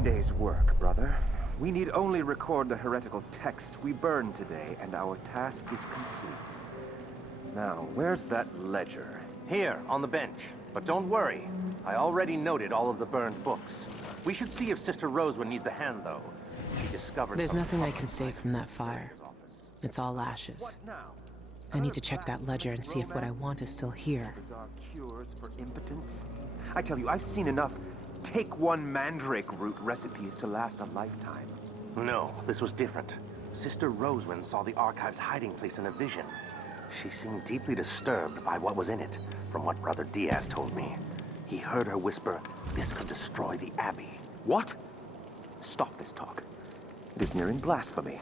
long day's work, brother. We need only record the heretical text we burned today, and our task is complete. Now, where's that ledger? Here, on the bench. But don't worry. I already noted all of the burned books. We should see if Sister Rosewood needs a hand, though. She discovered There's some nothing I can save from that fire. It's all ashes. What now? I need to check that ledger and see if what I want is still here. Bizarre cures for impotence. I tell you, I've seen enough take one mandrake root recipes to last a lifetime. No, this was different. Sister Rosewind saw the archive's hiding place in a vision. She seemed deeply disturbed by what was in it, from what Brother Diaz told me. He heard her whisper, this could destroy the Abbey. What? Stop this talk. It is nearing blasphemy.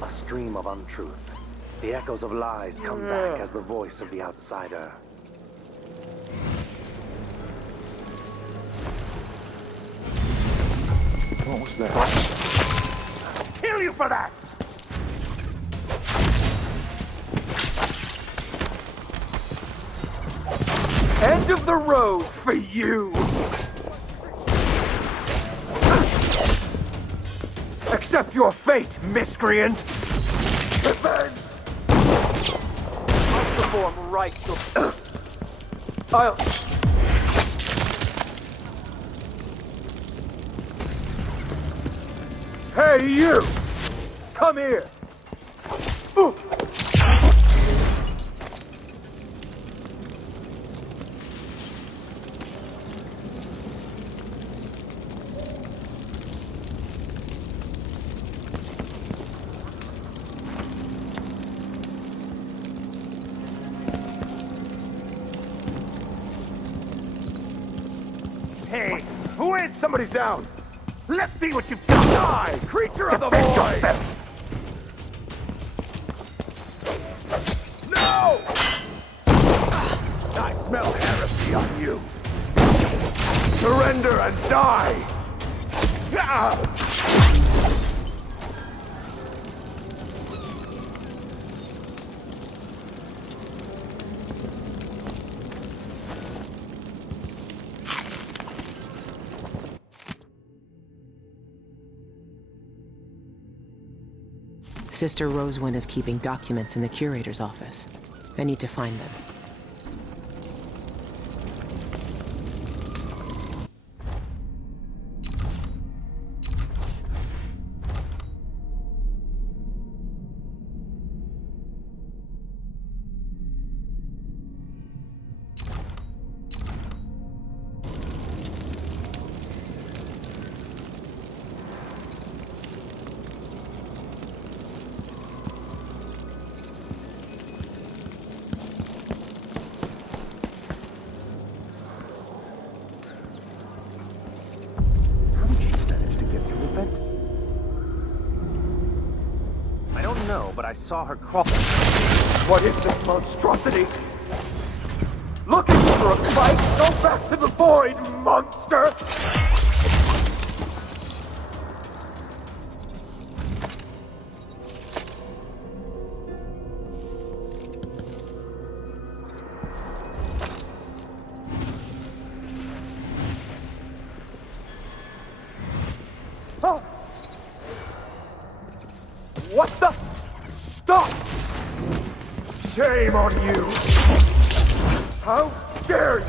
A stream of untruth. The echoes of lies come back as the voice of the outsider. What was that? I'll kill you for that! End of the road for you! Accept your fate, miscreant! Revenge! I'll perform rites of... I'll... Hey, you! Come here! Ooh. Hey, who is? Somebody's down! Let's see what you've got! Die, creature of the void! No! I smell heresy on you. Surrender and die! Sister Rosewind is keeping documents in the curator's office. I need to find them. But I saw her crawl. What is this monstrosity? Looking for a fight? Go back to the void, monster! Oh. What the? Stop! Shame on you! How dare you!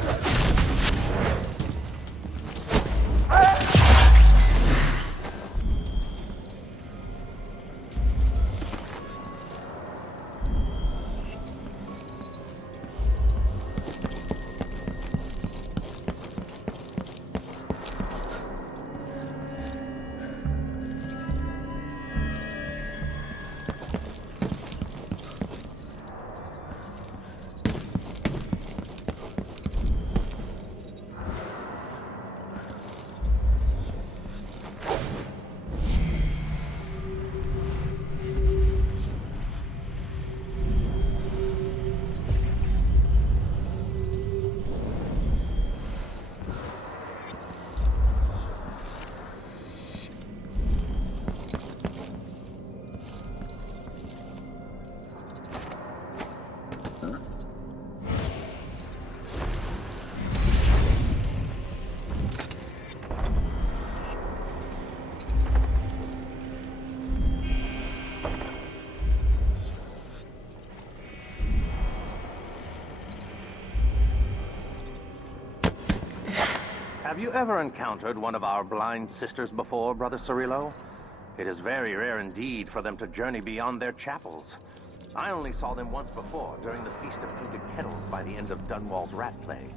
Have you ever encountered one of our blind sisters before, Brother Cirillo? It is very rare indeed for them to journey beyond their chapels. I only saw them once before, during the Feast of Painted Kettles by the end of Dunwall's rat plague.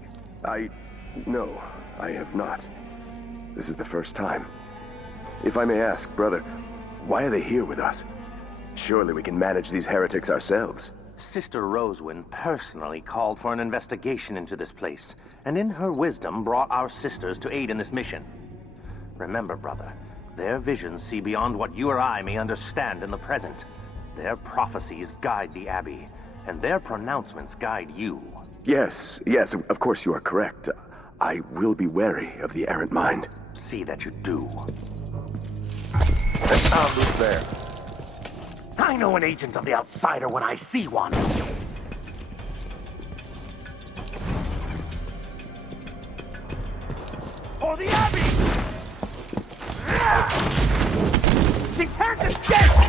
No, I have not. This is the first time. If I may ask, brother, why are they here with us? Surely we can manage these heretics ourselves. Sister Rosewyn personally called for an investigation into this place, and in her wisdom brought our sisters to aid in this mission. Remember, brother, their visions see beyond what you or I may understand in the present. Their prophecies guide the Abbey, and their pronouncements guide you. Yes, of course you are correct. I will be wary of the errant mind. See that you do. That sound was there. I know an agent of the Outsider when I see one. For the Abbey! She can't escape!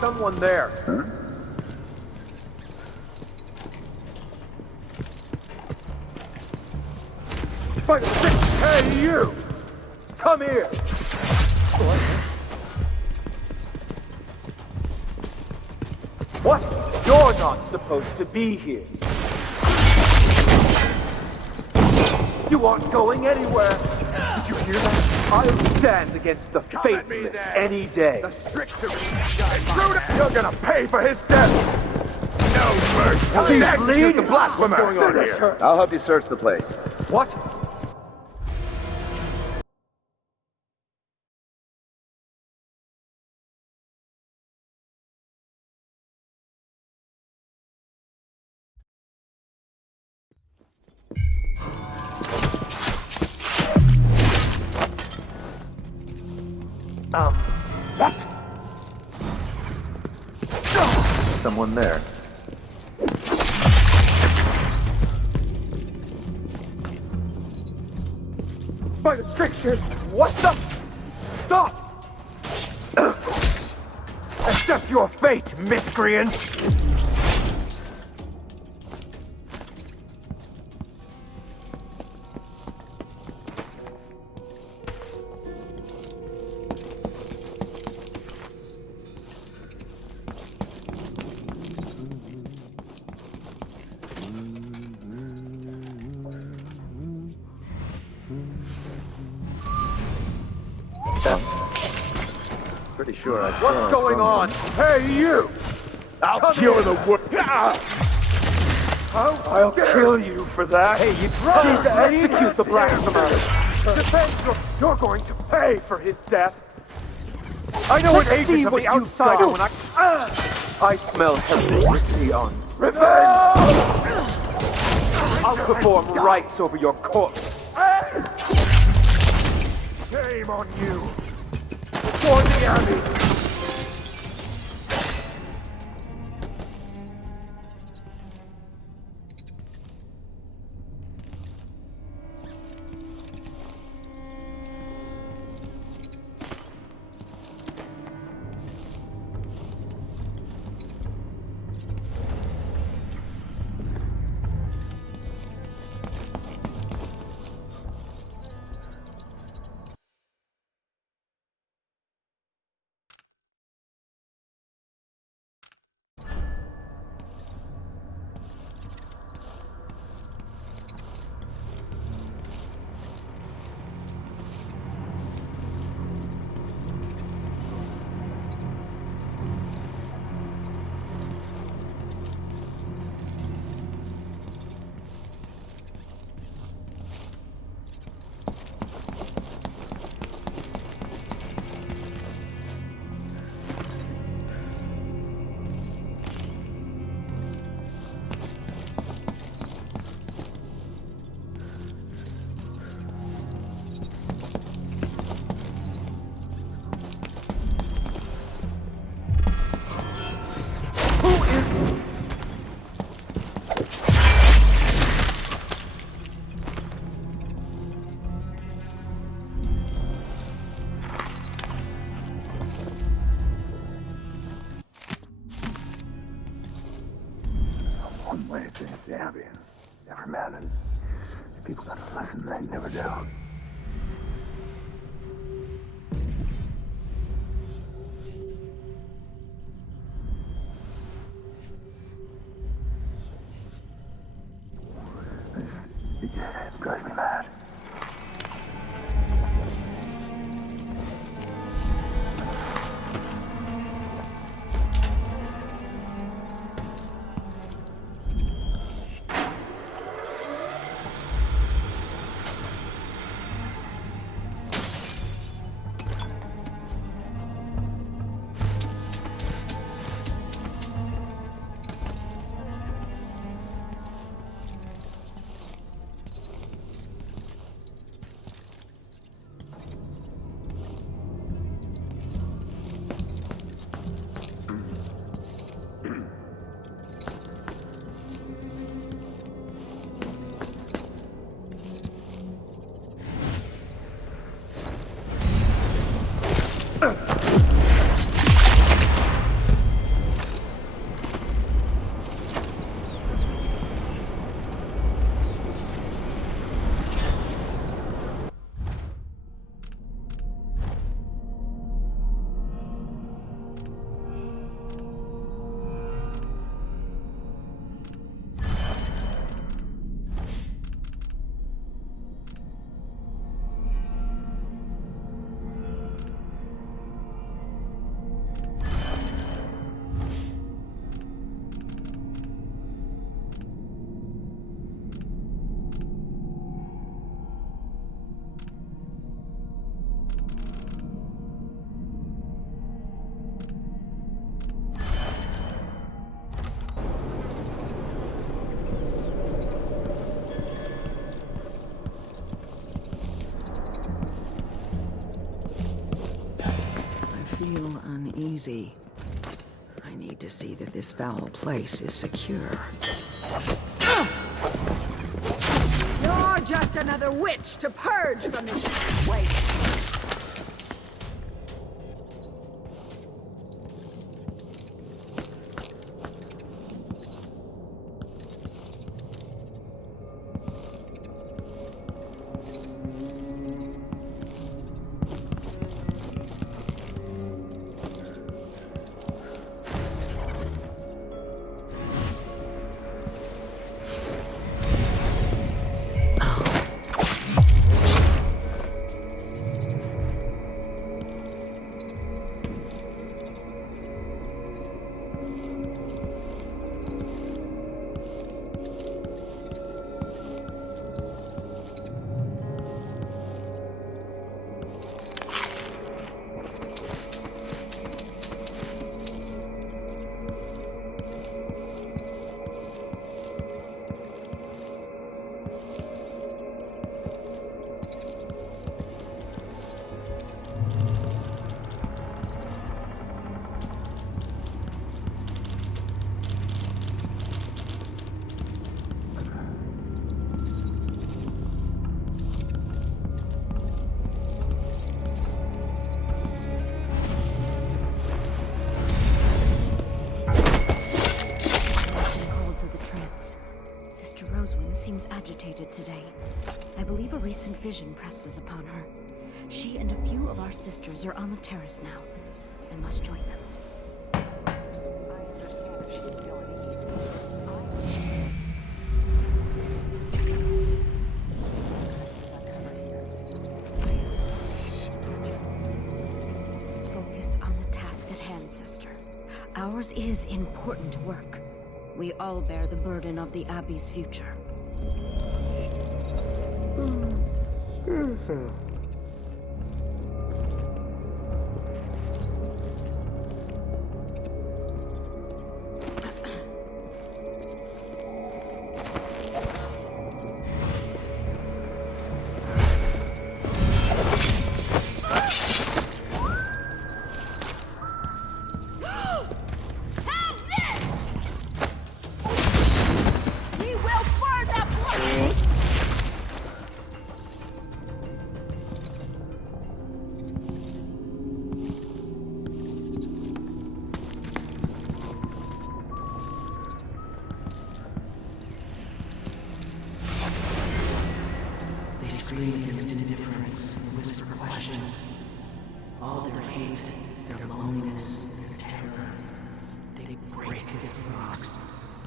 Someone there. Huh? Hey, you! Come here! What? You're not supposed to be here. You aren't going anywhere. Did you hear that? I'll stand against the faithless any day. The stricter you're gonna pay for his death! No mercy! Please lead! The blasphemer! What's going on here? I'll help you search the place. What? What? Someone there. By the strictures! What the? Stop! Accept your fate, miscreants! Pretty sure I What's going on? Hey, you! I'll cure the world. I'll kill you for that. Hey, you need to execute the blasphemer. You're going to pay for his death. I know an agent of the Outsider when I smell hypocrisy on revenge. I'll perform rites over your corpse. Shame on you. For the Abbey! Abby. Every man and people got a lesson they never do. It drives me mad. Feel uneasy. I need to see that this foul place is secure. You're just another witch to purge from this waste. Seems agitated today. I believe a recent vision presses upon her. She and a few of our sisters are on the terrace now. I must join them. Focus on the task at hand, sister. Ours is important work. We all bear the burden of the Abbey's future.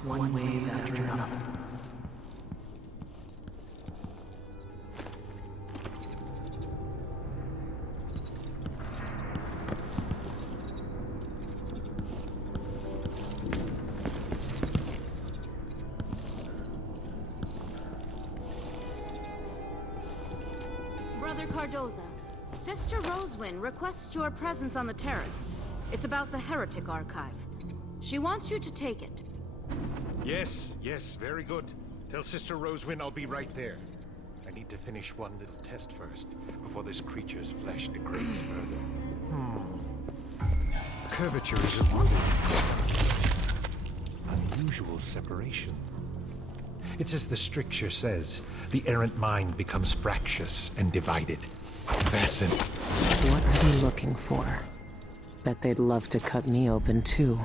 one wave after another. Brother Cardoza, Sister Rosewyn requests your presence on the terrace. It's about the Heretic Archive. She wants you to take it. Yes, very good. Tell Sister Rosewyn I'll be right there. I need to finish one little test first, before this creature's flesh degrades further. Curvature is removed. Unusual separation. It's as the stricture says, the errant mind becomes fractious and divided. Fasten. What are they looking for? Bet they'd love to cut me open too.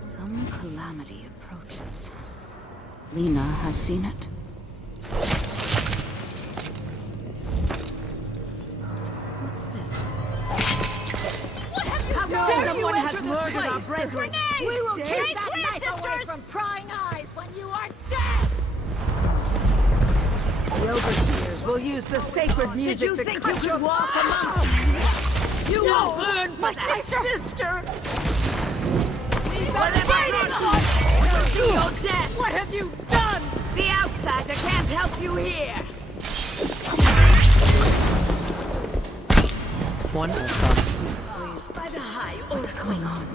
Some calamity approaches. Lena has seen it. What's this? How dare someone has murdered our brethren! We will keep that clear, knife away sisters! from prying eyes when you are dead! The overseers will use the sacred music to cut your walk amongst us! You will burn for that sister! Your death! What have you done? The outsider can't help you here! One I saw. By the high What's going on?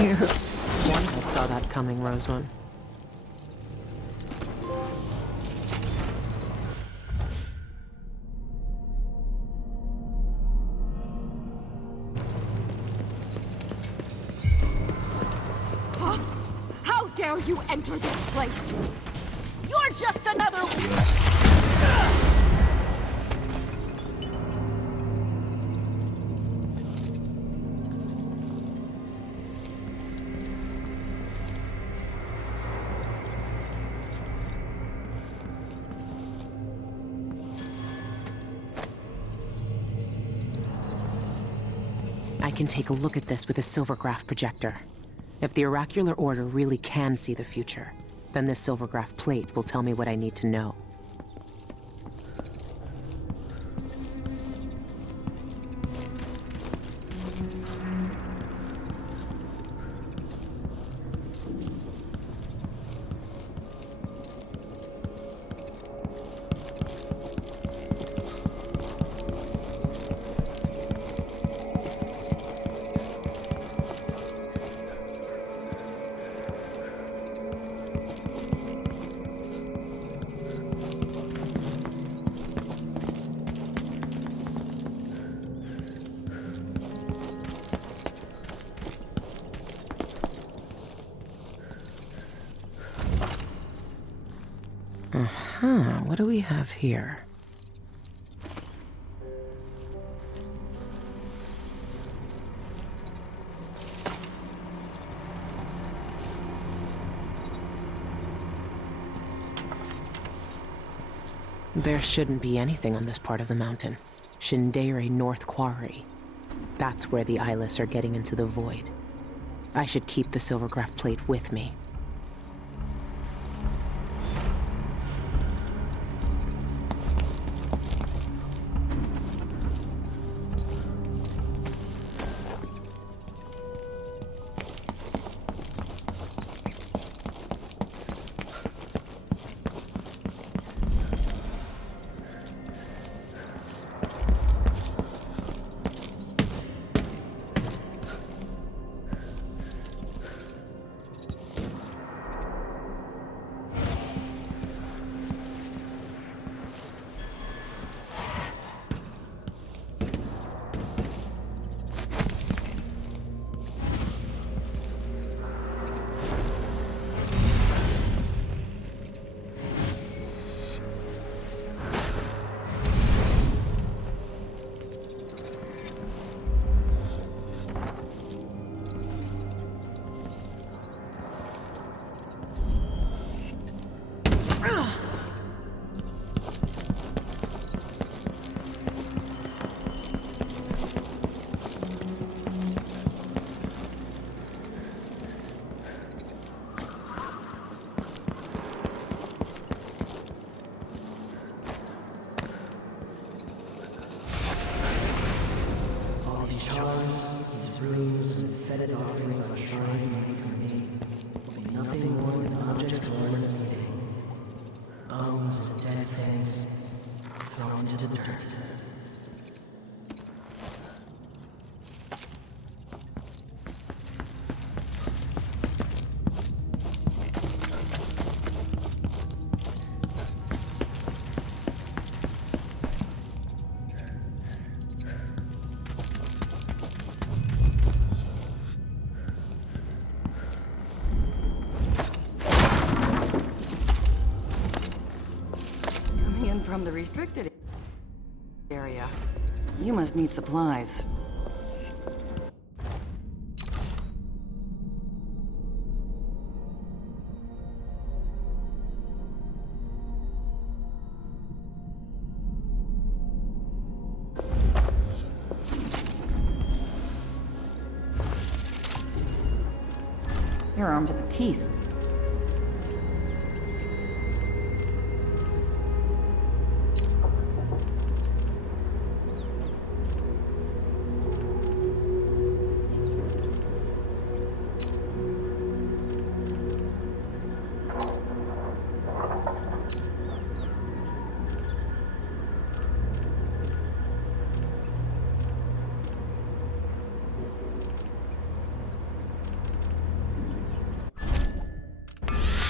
One I saw that coming, Rosewyn. dare you enter this place? You're just another... I can take a look at this with a silvergraph projector. If the oracular order really can see the future, then this silvergraph plate will tell me what I need to know. What do we have here? There shouldn't be anything on this part of the mountain. Shindere North Quarry. That's where the eyeless are getting into the void. I should keep the silvergraph plate with me. From the restricted area. You must need supplies. You're armed to the teeth.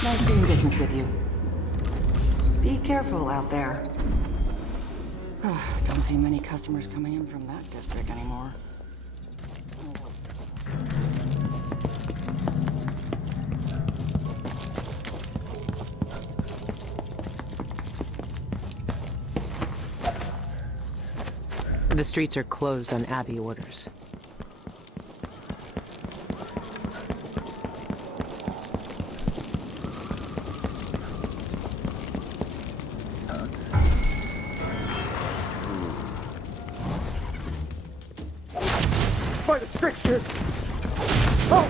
Nice doing business with you. Be careful out there. Don't see many customers coming in from that district anymore. The streets are closed on Abbey orders. By the strictures! Oh!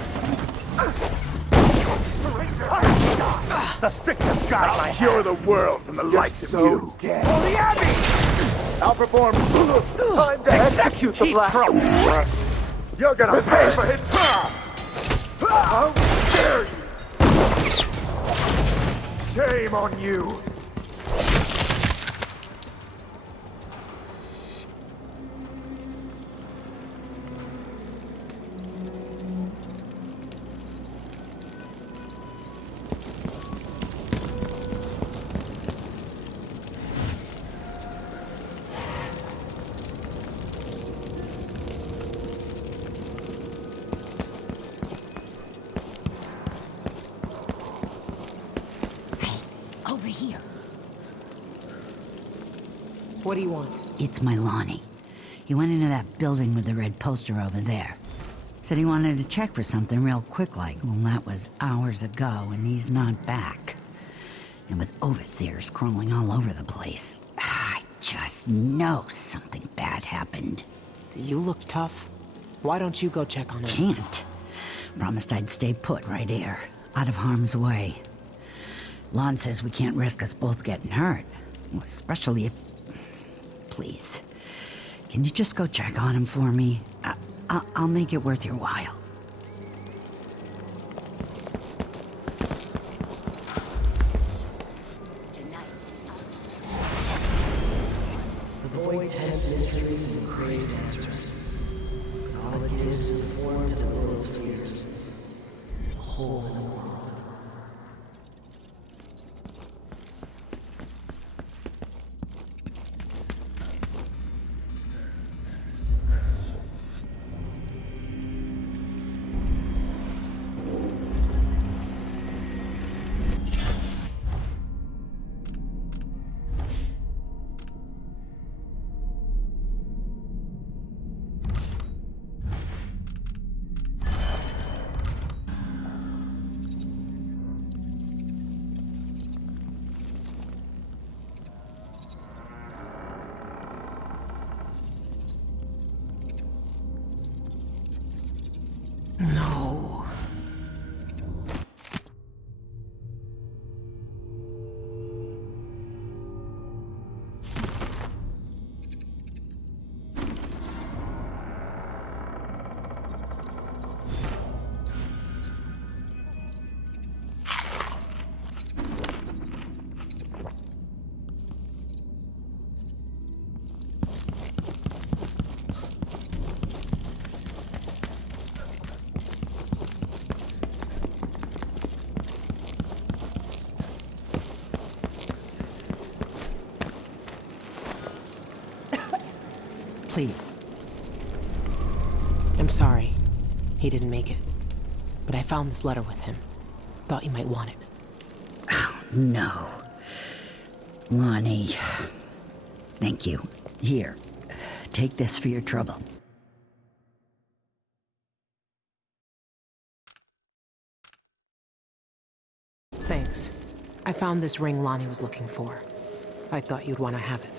The strictures got my cure the world from the likes of you. Dead. For the Abbey! I'll perform. Time to execute the blast. You're gonna pay for his crime! How dare you! Shame on you! Over here. What do you want? It's my Lonnie. He went into that building with the red poster over there. Said he wanted to check for something real quick like. Well, that was hours ago, and he's not back. And with overseers crawling all over the place, I just know something bad happened. You look tough. Why don't you go check on him? Can't. Promised I'd stay put right here, out of harm's way. Lon says we can't risk us both getting hurt. Especially if... Please. Can you just go check on him for me? I'll make it worth your while. The void tents mysteries and crazed answers. But all it gives is a form to the world's fears. A hole in the world. No. Please. I'm sorry. He didn't make it. But I found this letter with him. Thought you might want it. Oh, no. Lonnie. Thank you. Here. Take this for your trouble. Thanks. I found this ring Lonnie was looking for. I thought you'd want to have it.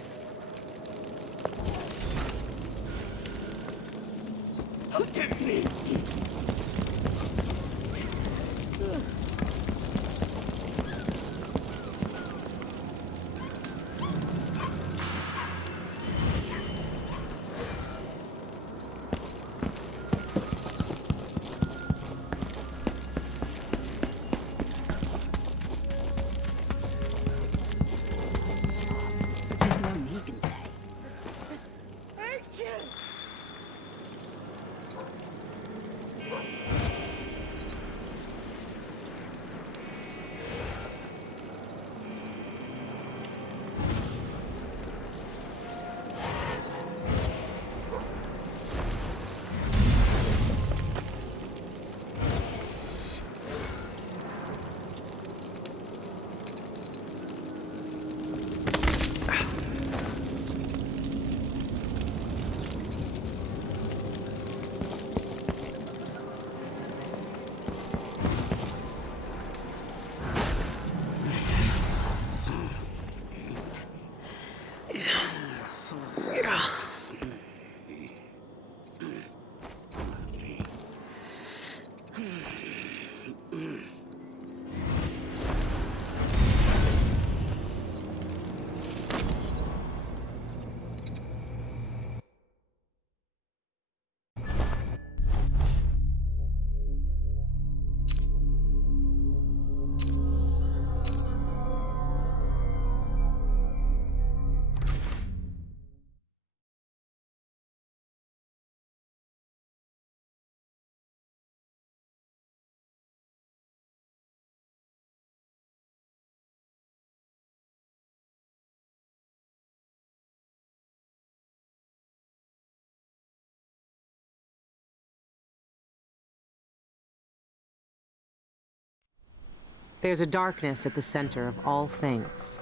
There's a darkness at the center of all things.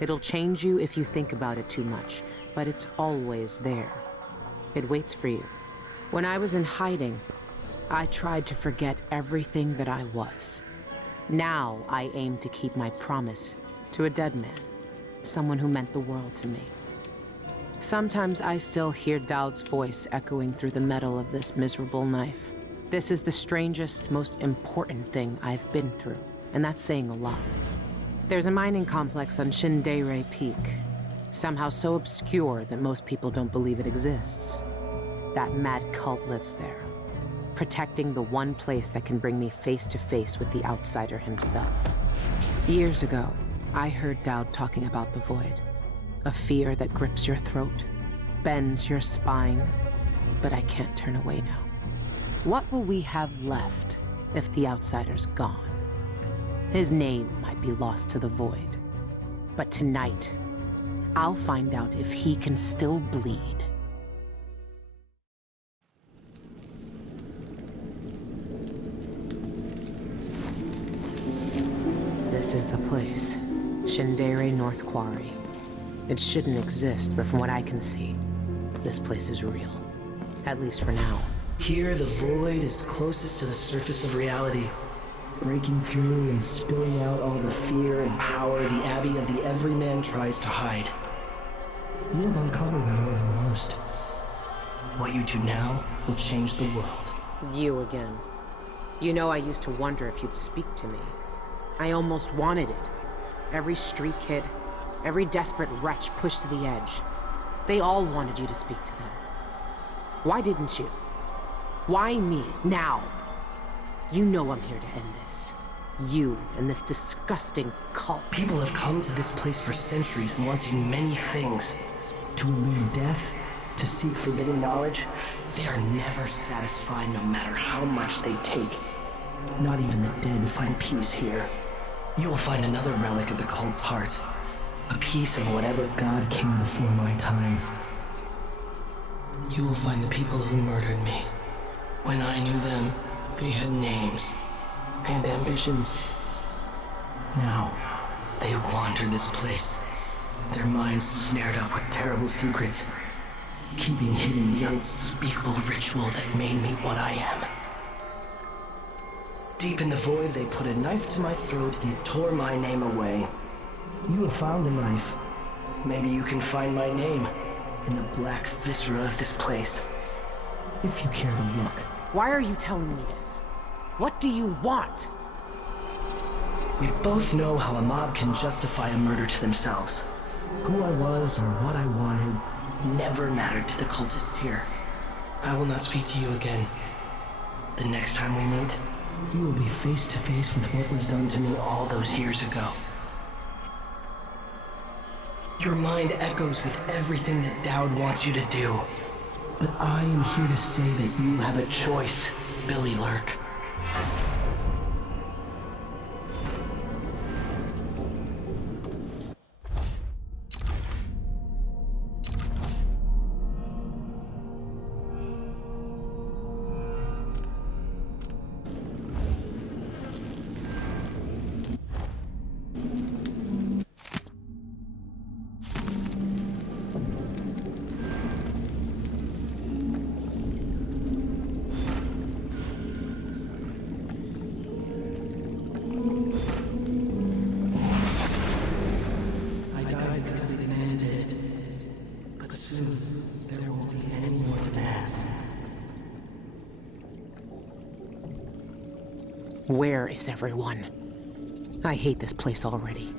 It'll change you if you think about it too much, but it's always there. It waits for you. When I was in hiding, I tried to forget everything that I was. Now I aim to keep my promise to a dead man, someone who meant the world to me. Sometimes I still hear Dowd's voice echoing through the metal of this miserable knife. This is the strangest, most important thing I've been through, and that's saying a lot. There's a mining complex on Shindeire Peak, somehow so obscure that most people don't believe it exists. That mad cult lives there, protecting the one place that can bring me face to face with the outsider himself. Years ago, I heard Dowd talking about the Void. A fear that grips your throat, bends your spine, but I can't turn away now. What will we have left if the outsider's gone? His name might be lost to the Void, but tonight, I'll find out if he can still bleed. This is the place, Shindeire North Quarry. It shouldn't exist, but from what I can see, this place is real. At least for now. Here, the Void is closest to the surface of reality, breaking through and spilling out all the fear and power the Abbey of the Everyman tries to hide. You have uncovered more than most. What you do now will change the world. You again. You know, I used to wonder if you'd speak to me. I almost wanted it. Every street kid, every desperate wretch pushed to the edge. They all wanted you to speak to them. Why didn't you? Why me, now? You know I'm here to end this. You and this disgusting cult. People have come to this place for centuries wanting many things. To elude death, to seek forbidden knowledge. They are never satisfied no matter how much they take. Not even the dead find peace here. You will find another relic of the cult's heart. A piece of whatever god came before my time. You will find the people who murdered me. When I knew them, they had names and ambitions. Now, they wander this place, their minds snared up with terrible secrets, keeping hidden the unspeakable ritual that made me what I am. Deep in the Void, they put a knife to my throat and tore my name away. You have found the knife. Maybe you can find my name in the black viscera of this place. If you care to look. Why are you telling me this? What do you want? We both know how a mob can justify a murder to themselves. Who I was or what I wanted never mattered to the cultists here. I will not speak to you again. The next time we meet, you will be face to face with what was done to me all those years ago. Your mind echoes with everything that Dowd wants you to do. But I am here to say that you have a choice, Billy Lurk. Where is everyone? I hate this place already.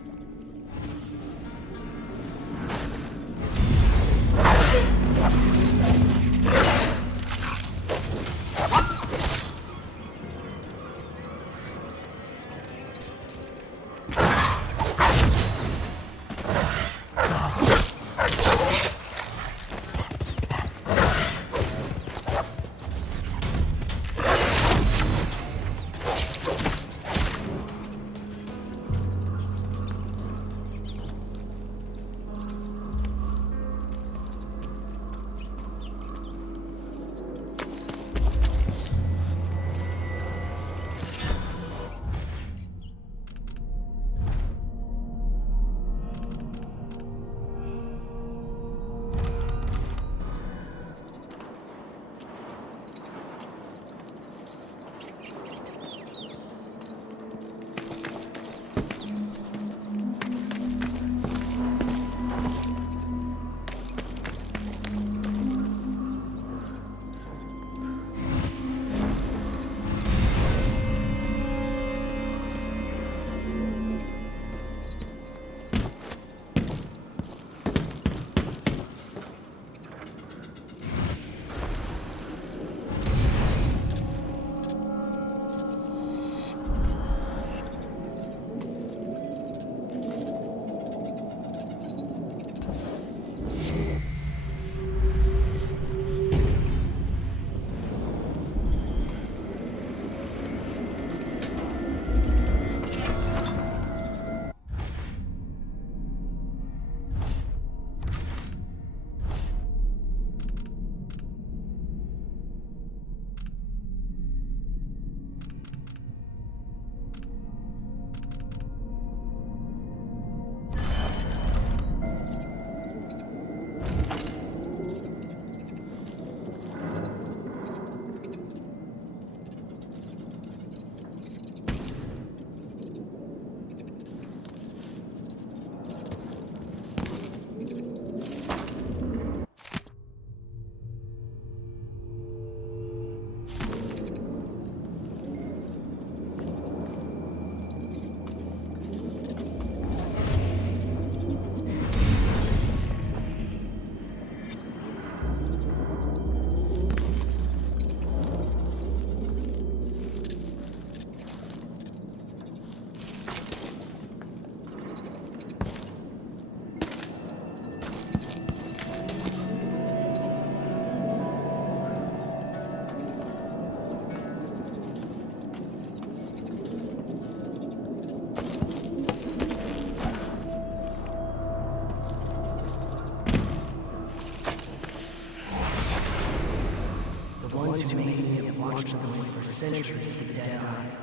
may have watched them wait for centuries to be dead-eyed,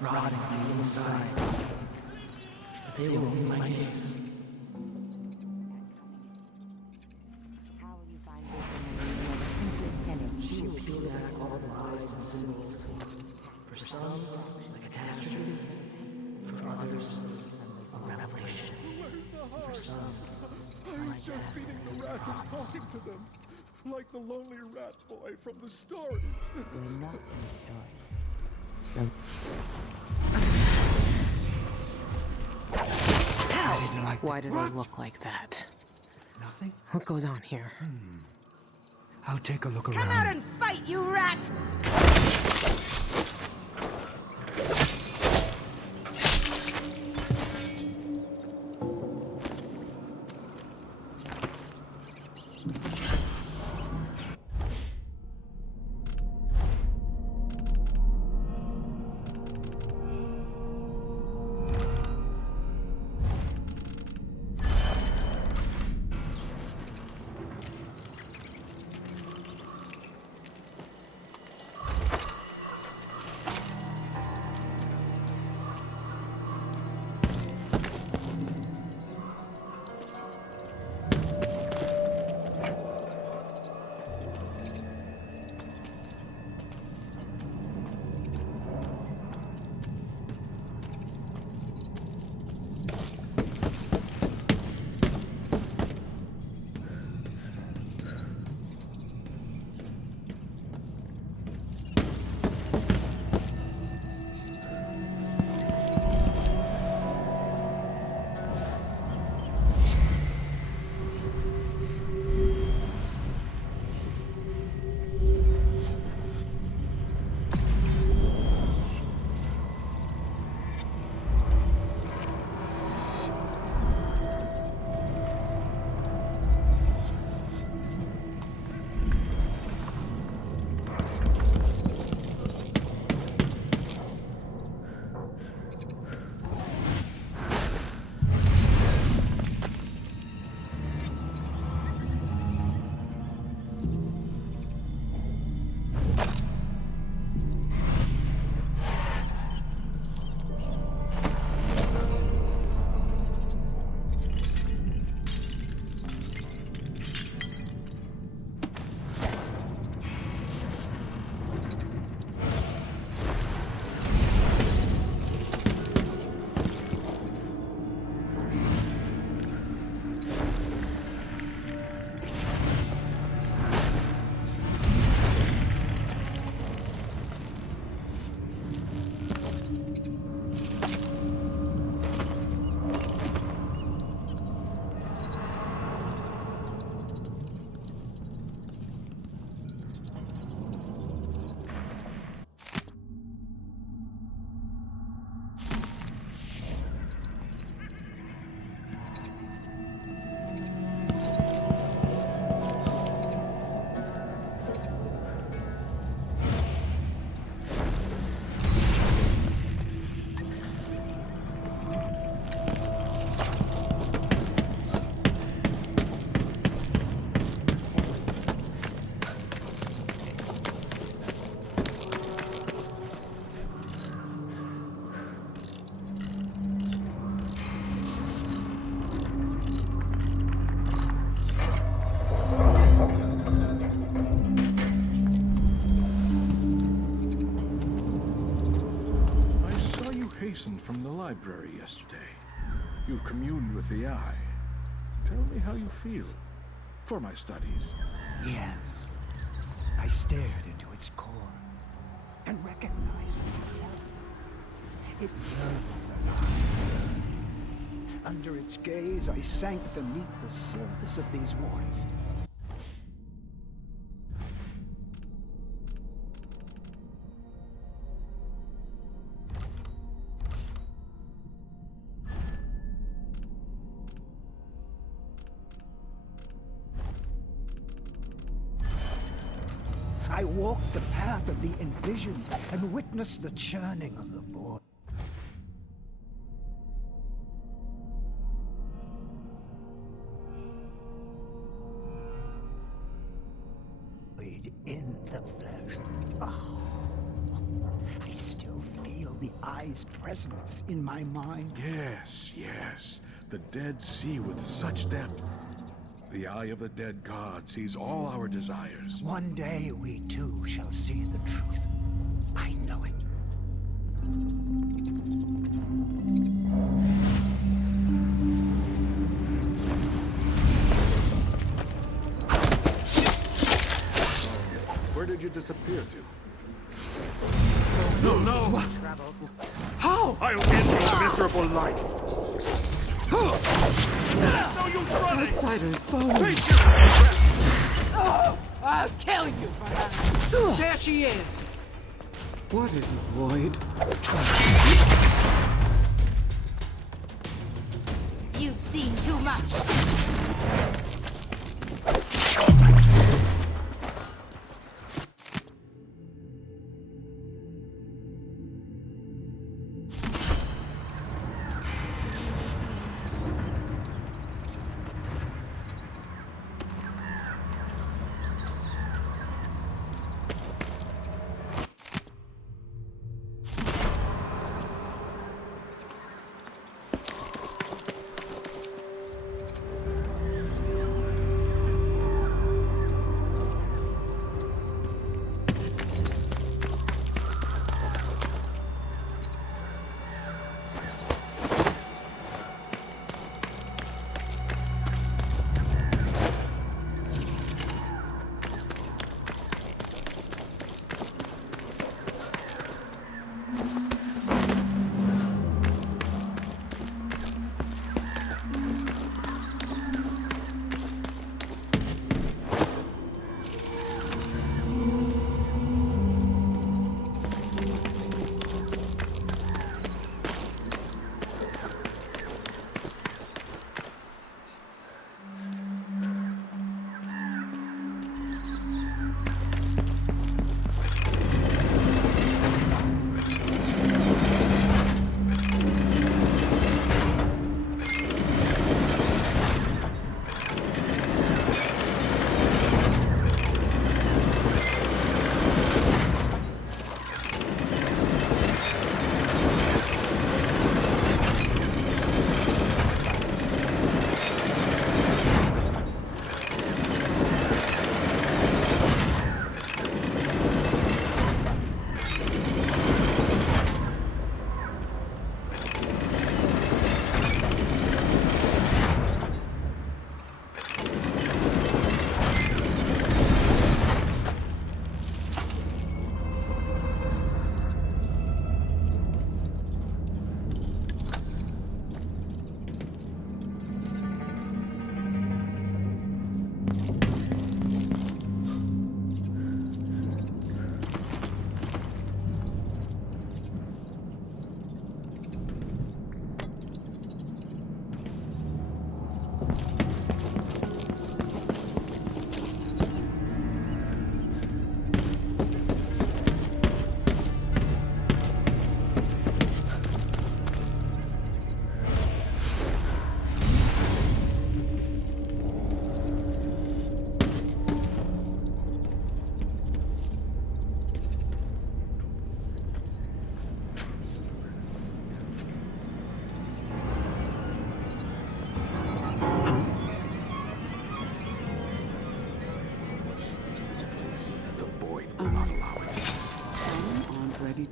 rotting from the inside. But they won't be my case. She will peel back all the lies and symbols. For some, a catastrophe. For others, a revelation. For some, I was just feeding the rats and talking to them. Like the lonely rat boy from the stories. We're not in the story. Why do they look like that? Nothing? What goes on here? I'll take a look around. Come out and fight, you rat! From the library yesterday. You communed with the Eye. Tell me how you feel. For my studies. Yes. I stared into its core and recognized myself. It yearns as I yearn. Under its gaze, I sank beneath the surface of these waters. I walked the path of the envisioned and witnessed the churning of the void. in the flesh. Oh, I still feel the eye's presence in my mind. Yes, yes. The dead see with such depth. The eye of the dead god sees all our desires. One day we too shall see the truth. I know it. Where did you disappear to? No, no! How? I'll end your miserable life! There's no use running! Outsider's bones. I'll kill you for that. There she is. What is a void? You've seen too much.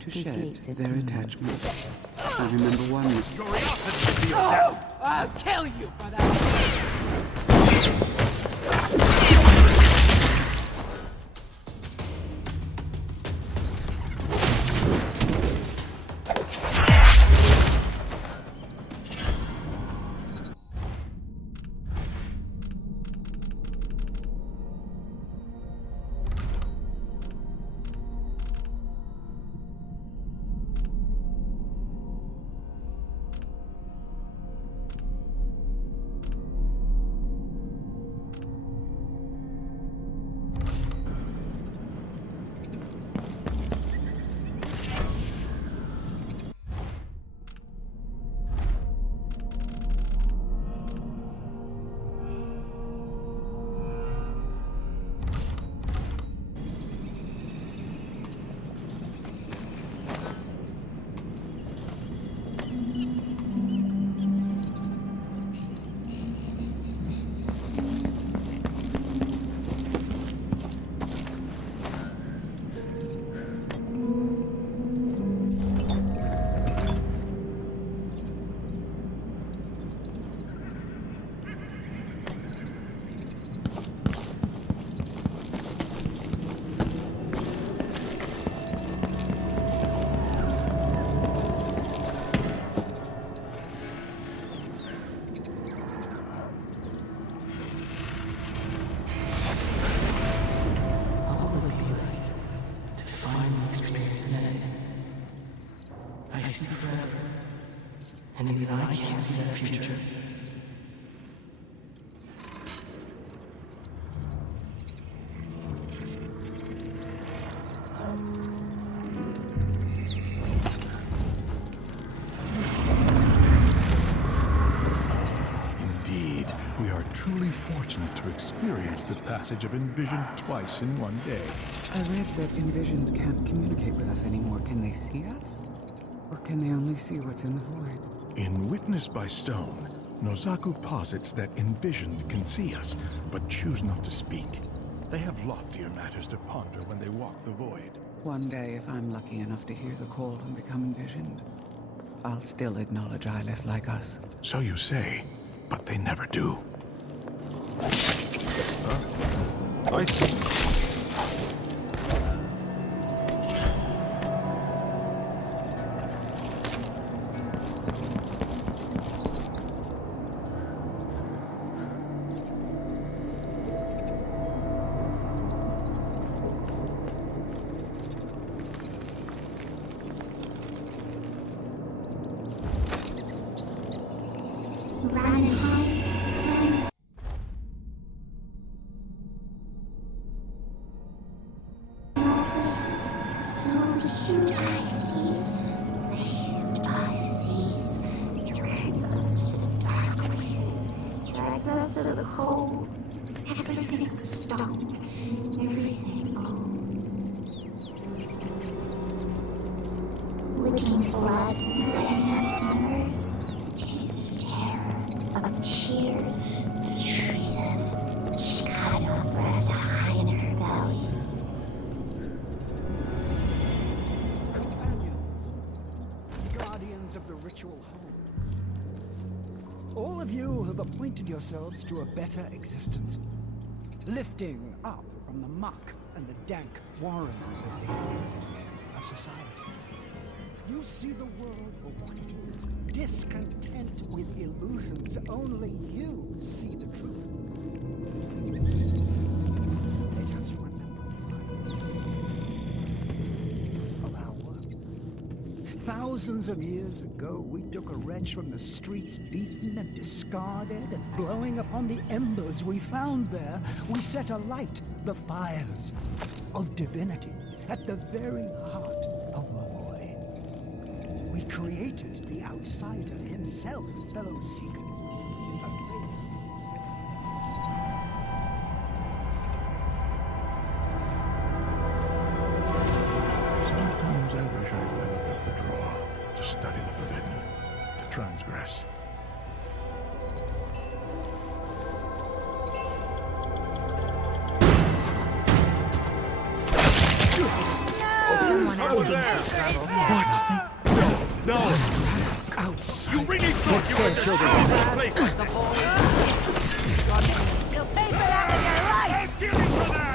To shed their attachment. I remember one. I'll kill you for that. and even I can't see the future. Indeed, we are truly fortunate to experience the passage of Envision twice in one day. I read that Envisioned can't communicate with us anymore. Can they see us? Or can they only see what's in the void? In Witness by Stone, Nozaku posits that Envisioned can see us, but choose not to speak. They have loftier matters to ponder when they walk the void. One day, if I'm lucky enough to hear the call and become envisioned, I'll still acknowledge eyeless like us. So you say, but they never do. Huh? I think... To the cold. Everything is stone. Everything bone. Licking blood, death members. Taste of terror, of cheers, of treason. She cut off rest high in her bellies. Companions, guardians of the ritual home. All of you have appointed yourselves to a better existence, lifting up from the muck and the dank warrens of the of society. You see the world for what it is, discontent with illusions. Only you see the truth. Let us remember of our work. Thousands of years ago, we took a wretch from the streets, beaten and discarded, and blowing upon the embers we found there, we set alight the fires of divinity at the very heart of the void. We created the Outsider himself, fellow seekers, a race. Sometimes I wish I'd never felt the draw to study the forbidden, to transgress. Someone else What? No! Outside. You really thought you were children. place like this? You'll pay for that with your life! I'm dealing with that!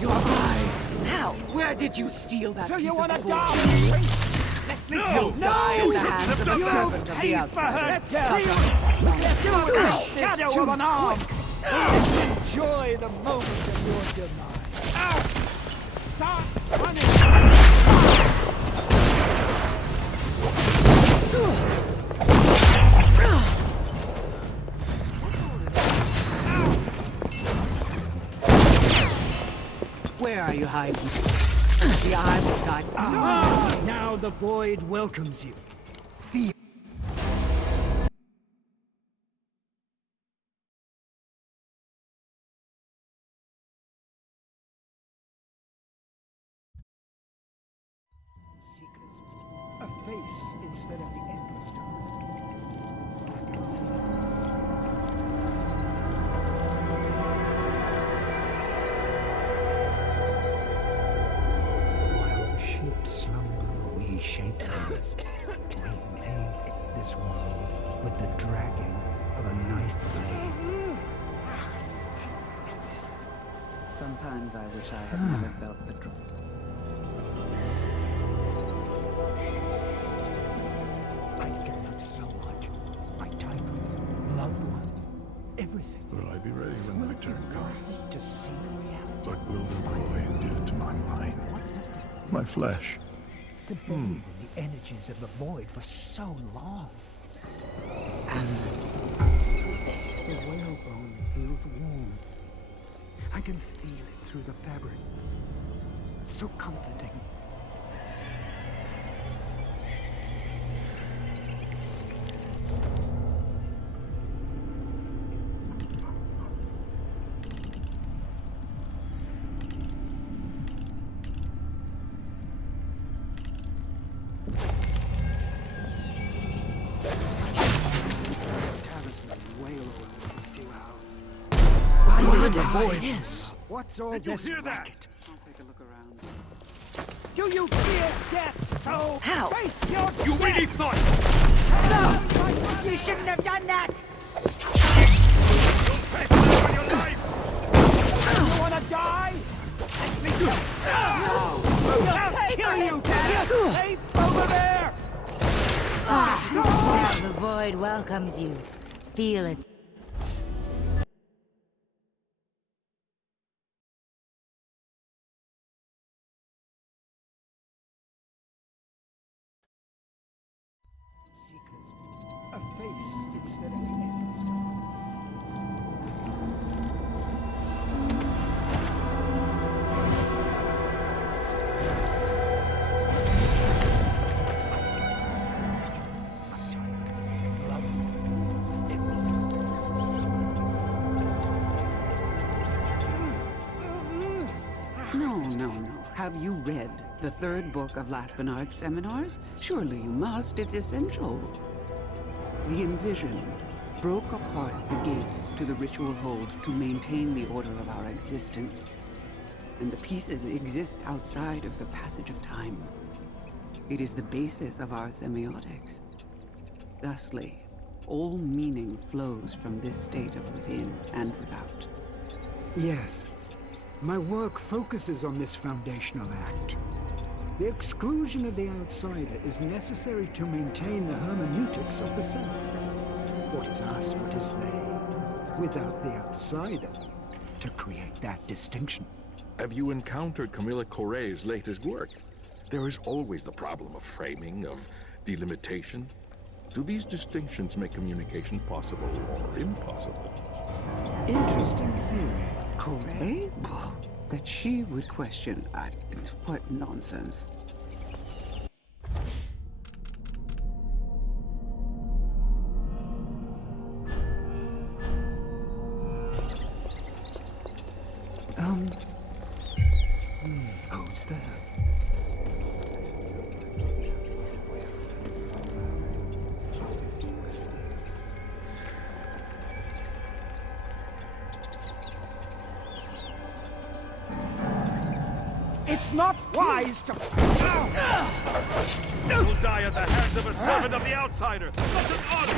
You're alive. How? Where did you steal that So piece you of want to gold? die? You'll die at the hands of the servant of the outsider. Let's see what shadow of an arm. Enjoy the moment of your demise. Ow! Stop running! Where are you hiding? The eye will guide. Now the void welcomes you. Feel. Seekers, a face instead of the endless dark. Sheep slumber, we shape things. We make this world with the dragging of a knife blade. Sometimes I wish I had never felt the draw. I've given up so much. My titles, loved ones, everything. everything. Will I be ready when my turn comes? To see reality. What will the void do to my mind? My flesh? To bathe in the energies of the void for so long. The whalebone feels warm. I can feel it through the fabric. So comforting. The void is. What's all this racket? I'll take a look around. Do you fear death so? How? Face your You really thought? No! You shouldn't have done that! You'll pay for that on your life! You wanna die? You'll Kill you! You're safe over there! Now the void welcomes you. Feel it. Seekers, a face instead of the endless. No. Have you read the third book of Last Bernard's seminars? Surely you must. It's essential. The Envision broke apart the gate to the ritual hold to maintain the order of our existence. And the pieces exist outside of the passage of time. It is the basis of our semiotics. Thusly, all meaning flows from this state of within and without. Yes. My work focuses on this foundational act. The exclusion of the outsider is necessary to maintain the hermeneutics of the self. What is us, what is they? Without the outsider, to create that distinction. Have you encountered Camilla Corre's latest work? There is always the problem of framing, of delimitation. Do these distinctions make communication possible or impossible? Interesting theory. Corre? That she would question. What nonsense. Who's there? It's not wise to... You will die at the hands of a servant of the outsider! Such an honor!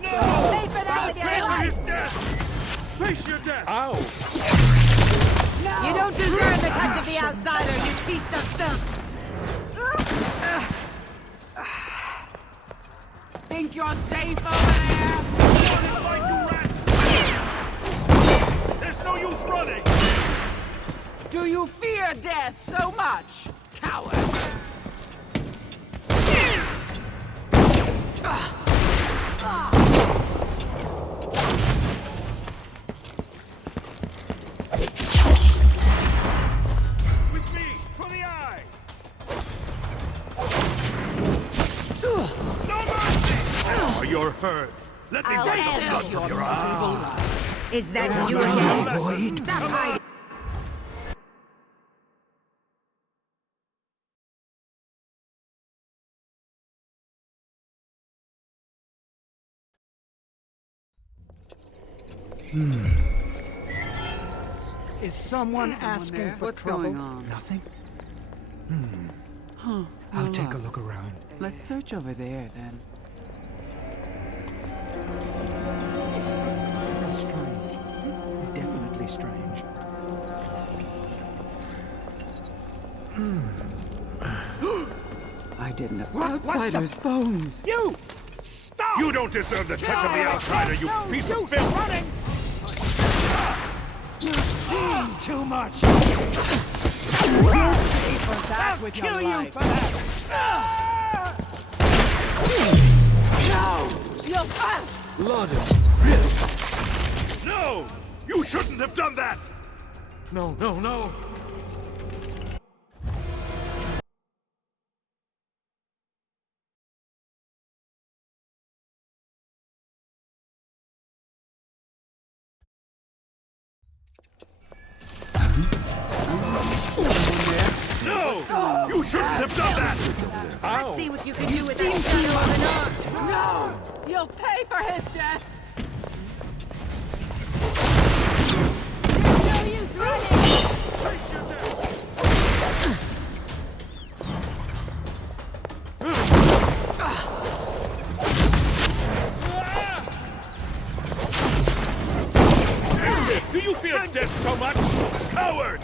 No! Pay for that with your Pay for life! his death! Face your death! Ow! You don't deserve the touch of the outsider, you piece of filth! Think you're safe over there? There's no use running! Do you fear death so much, coward? With me, for the eye! No mercy! Oh, you're hurt. Let me wipe the blood from your eyes. Is that you again? Void? Stop hiding! Is someone asking there? for What's trouble? going on? Nothing? Huh. I'll well, take a look around. Let's search over there, then. Strange. Definitely strange. I didn't know. Outsider's bones! You! Stop! You don't deserve the touch of the outsider, you piece of filth! Running! You've seen too much! I'll kill you for that! No! You'll Blood and piss! No! You shouldn't have done that! No, no, no! No! You shouldn't have done that! Let's see what you can do with that shadow of an arm. No! You'll pay for his death! There's no use running! Mister, do you fear death so much? Coward!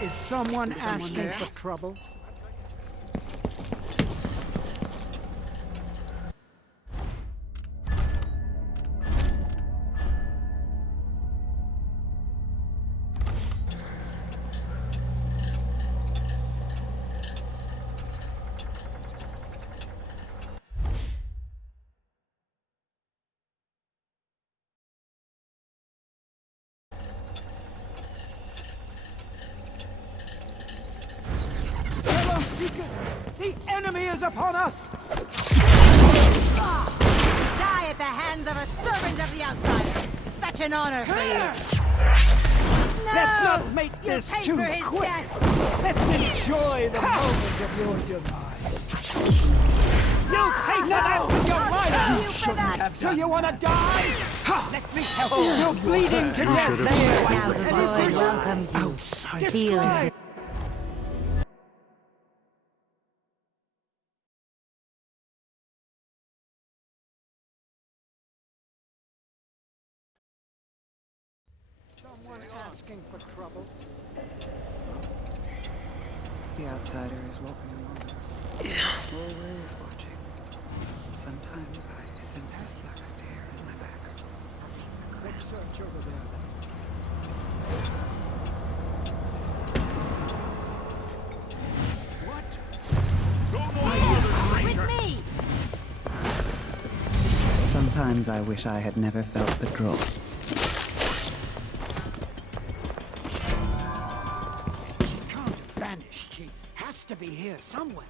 Is someone asking for trouble? Seekers! The enemy is upon us! Die at the hands of a servant of the outsider! Such an honor for you! No! Let's not make You'll this pay too for his quick! death. Let's enjoy the moment of your demise! You paid for that with your life! You shouldn't have. So you want to die? Let me help you! You're bleeding to death there! Now the void welcomes you. Destroy! Someone asking for trouble? The outsider is walking among us. Always watching. Sometimes I sense his black stare in my back. Let's search over there. What? Go no farther, stranger! With me! Sometimes I wish I had never felt the draw. She can't have vanished. She has to be here somewhere.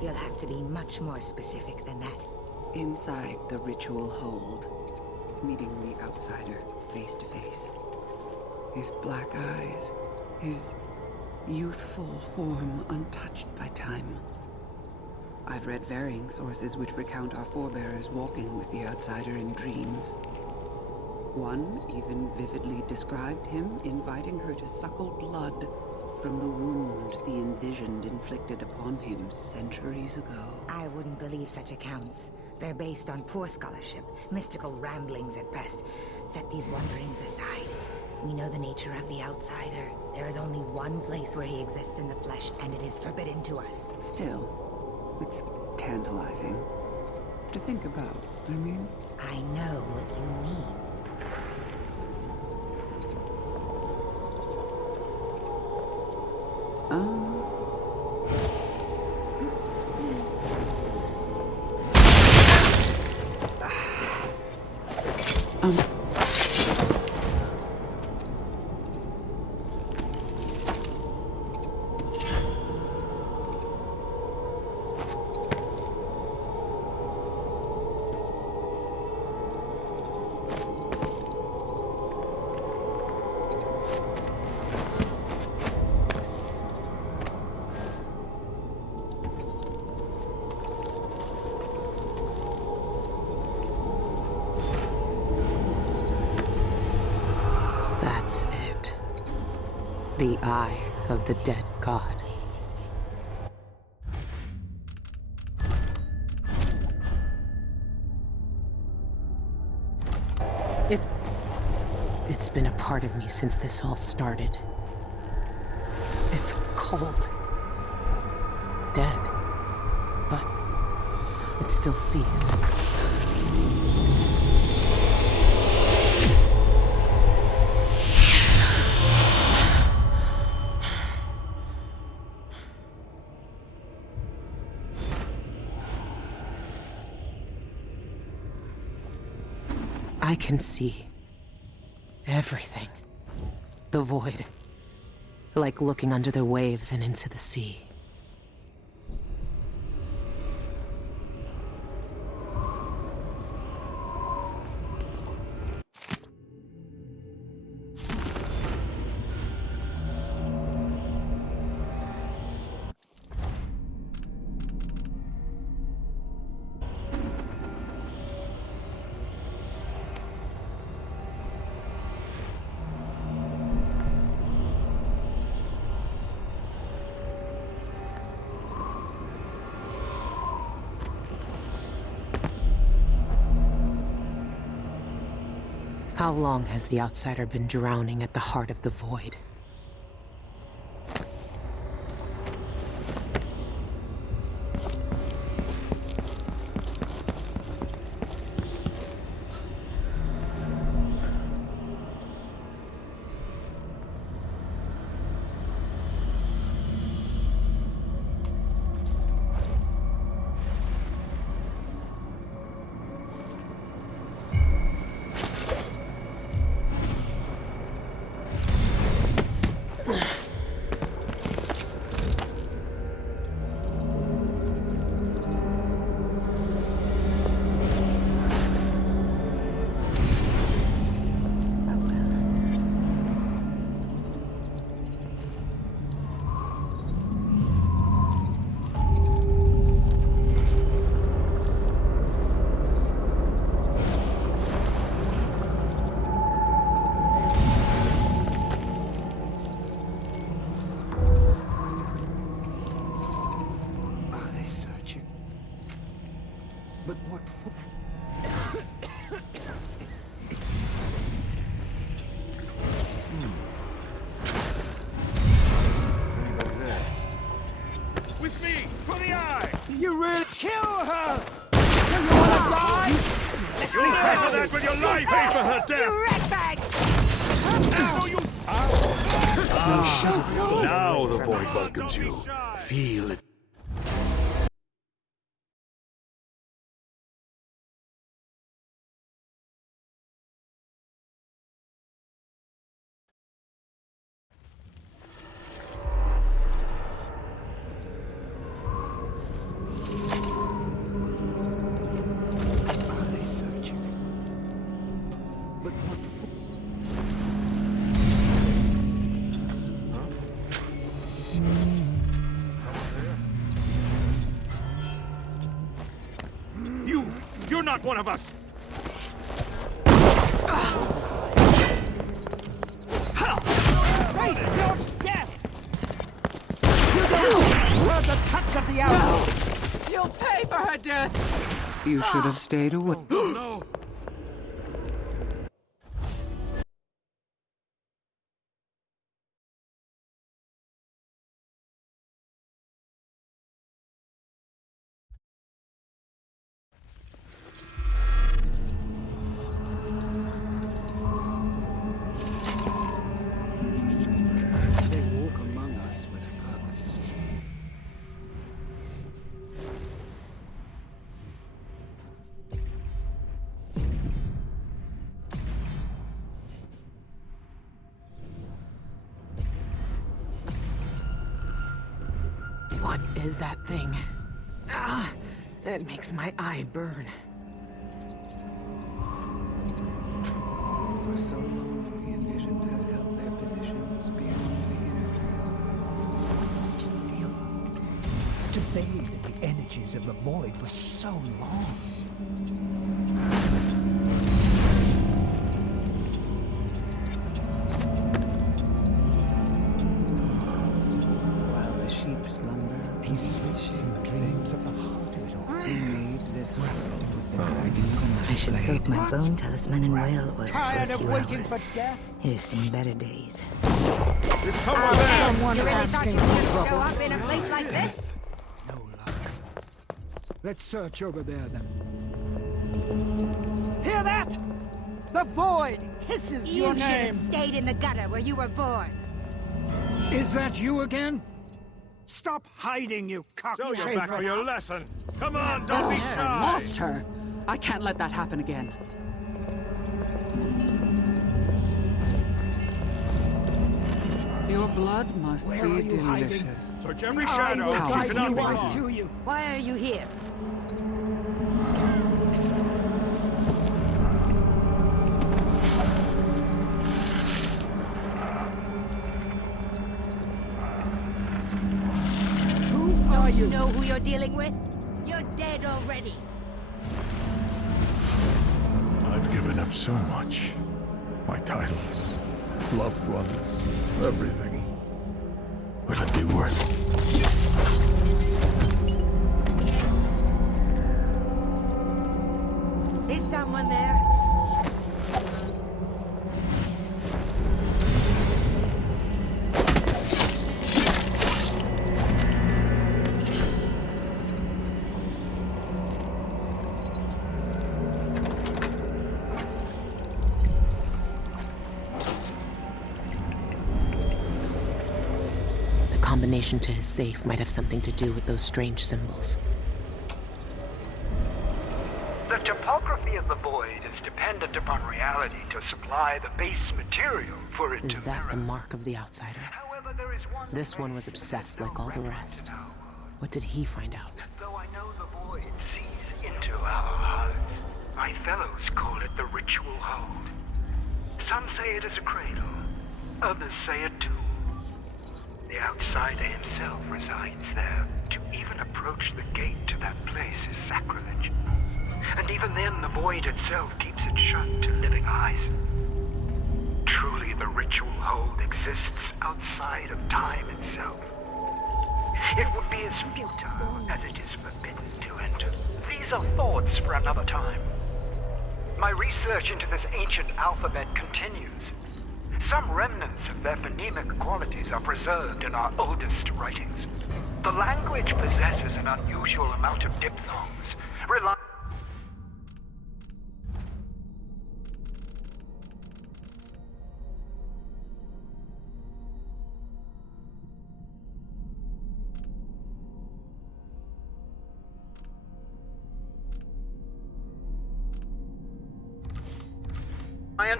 You'll have to be much more specific than that. Inside the ritual hold, meeting the outsider face to face. His black eyes, his youthful form untouched by time. I've read varying sources which recount our forebears walking with the outsider in dreams. One even vividly described him inviting her to suckle blood from the wound the envisioned inflicted upon him centuries ago. I wouldn't believe such accounts. They're based on poor scholarship, mystical ramblings at best. Set these wonderings aside. We know the nature of the outsider. There is only one place where he exists in the flesh, and it is forbidden to us. Still, it's tantalizing to think about, I mean. I know what you mean. That's it. The eye of the dead god. It's been a part of me since this all started. It's cold. Dead. But it still sees. I can see everything. The void. Like looking under the waves and into the sea. How long has the outsider been drowning at the heart of the void? But what for? With me, for the eye! You will kill her! Do you want to die? You'll pay for that with your life! Pay for her death! You ratbag! Now you... Now the void welcomes you. Feel it. You're not one of us! Face your death! You don't have the touch of the arrow! You'll pay for her death! You should have stayed away. No! is that thing? Ah, that makes my eye burn. For so long, the envisioned have held their positions beyond the inner veil. Still feel to bathe in the energies of the void for so long. While the sheep slumber, He sleeps and dreams of the heart of it all. He made this world with the I should soak my bone talisman in whale oil for a Tired of few waiting hours. for death? He's seen better days. Someone You really thought asking you could for just show trouble. up in a place like this? No luck. Let's search over there then. Hear that? The void hisses You your should have name. stayed in the gutter where you were born. Is that you again? Stop hiding, you cockchafer. So you're back for your lesson. Come on, don't be I shy. lost her. I can't let that happen again. Your blood must Where be are you hiding? delicious. Search every I shadow. will How Keep guide it can you you on wrong? to you. Why are you here? Who are You you? know who you're dealing with? You're dead already. I've given up so much. My titles, loved ones, everything. Will it be worth it? Is someone there? The combination to his safe might have something to do with those strange symbols. The topography of the void is dependent upon reality to supply the base material for it Is to that the mirror. mark of the outsider? However, there is one This one was obsessed like all the rest. What did he find out? Though I know the void sees into our hearts, my fellows call it the ritual hold. Some say it is a cradle, others say a tomb. The outsider himself resides there. To even approach the gate to that place is sacrilege. And even then, the void itself keeps it shut to living eyes. Truly, the ritual hold exists outside of time itself. It would be as futile as it is forbidden to enter. These are thoughts for another time. My research into this ancient alphabet continues. Some remnants of their phonemic qualities are preserved in our oldest writings. The language possesses an unusual amount of diphthongs, reliant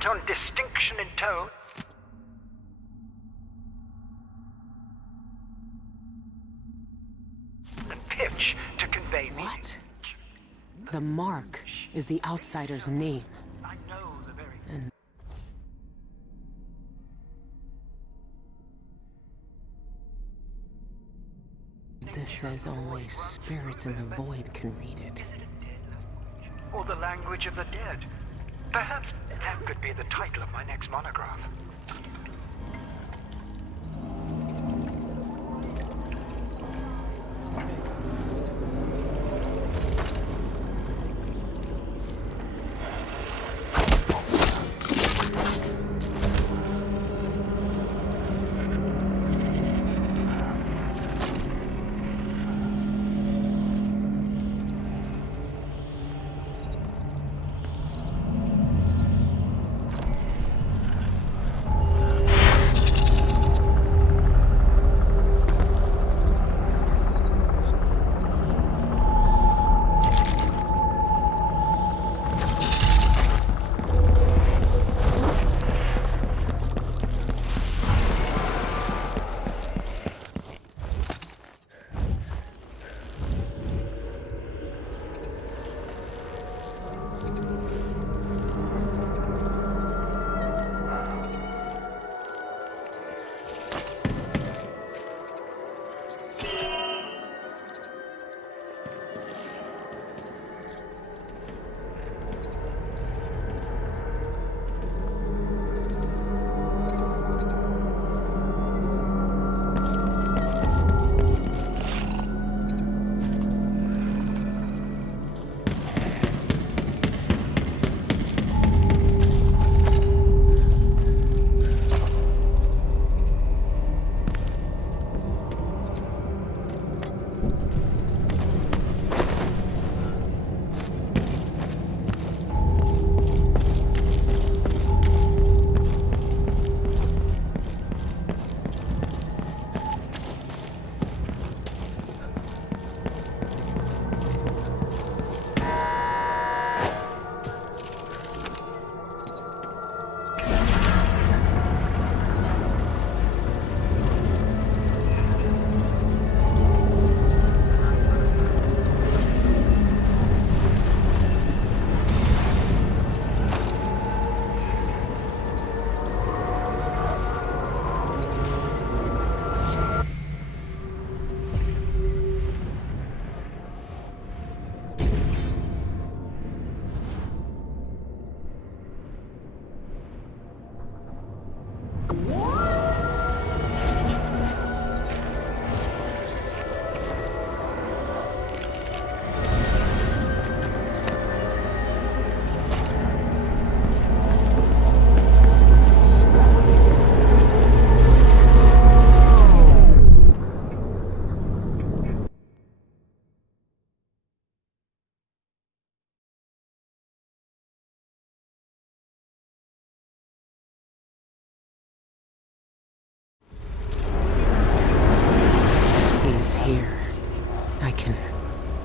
on distinction in tone. And pitch to convey meaning. What? The mark is the outsider's name. I know the very And this says only spirits in the void can read it. or the language of the dead. Perhaps that could be the title of my next monograph.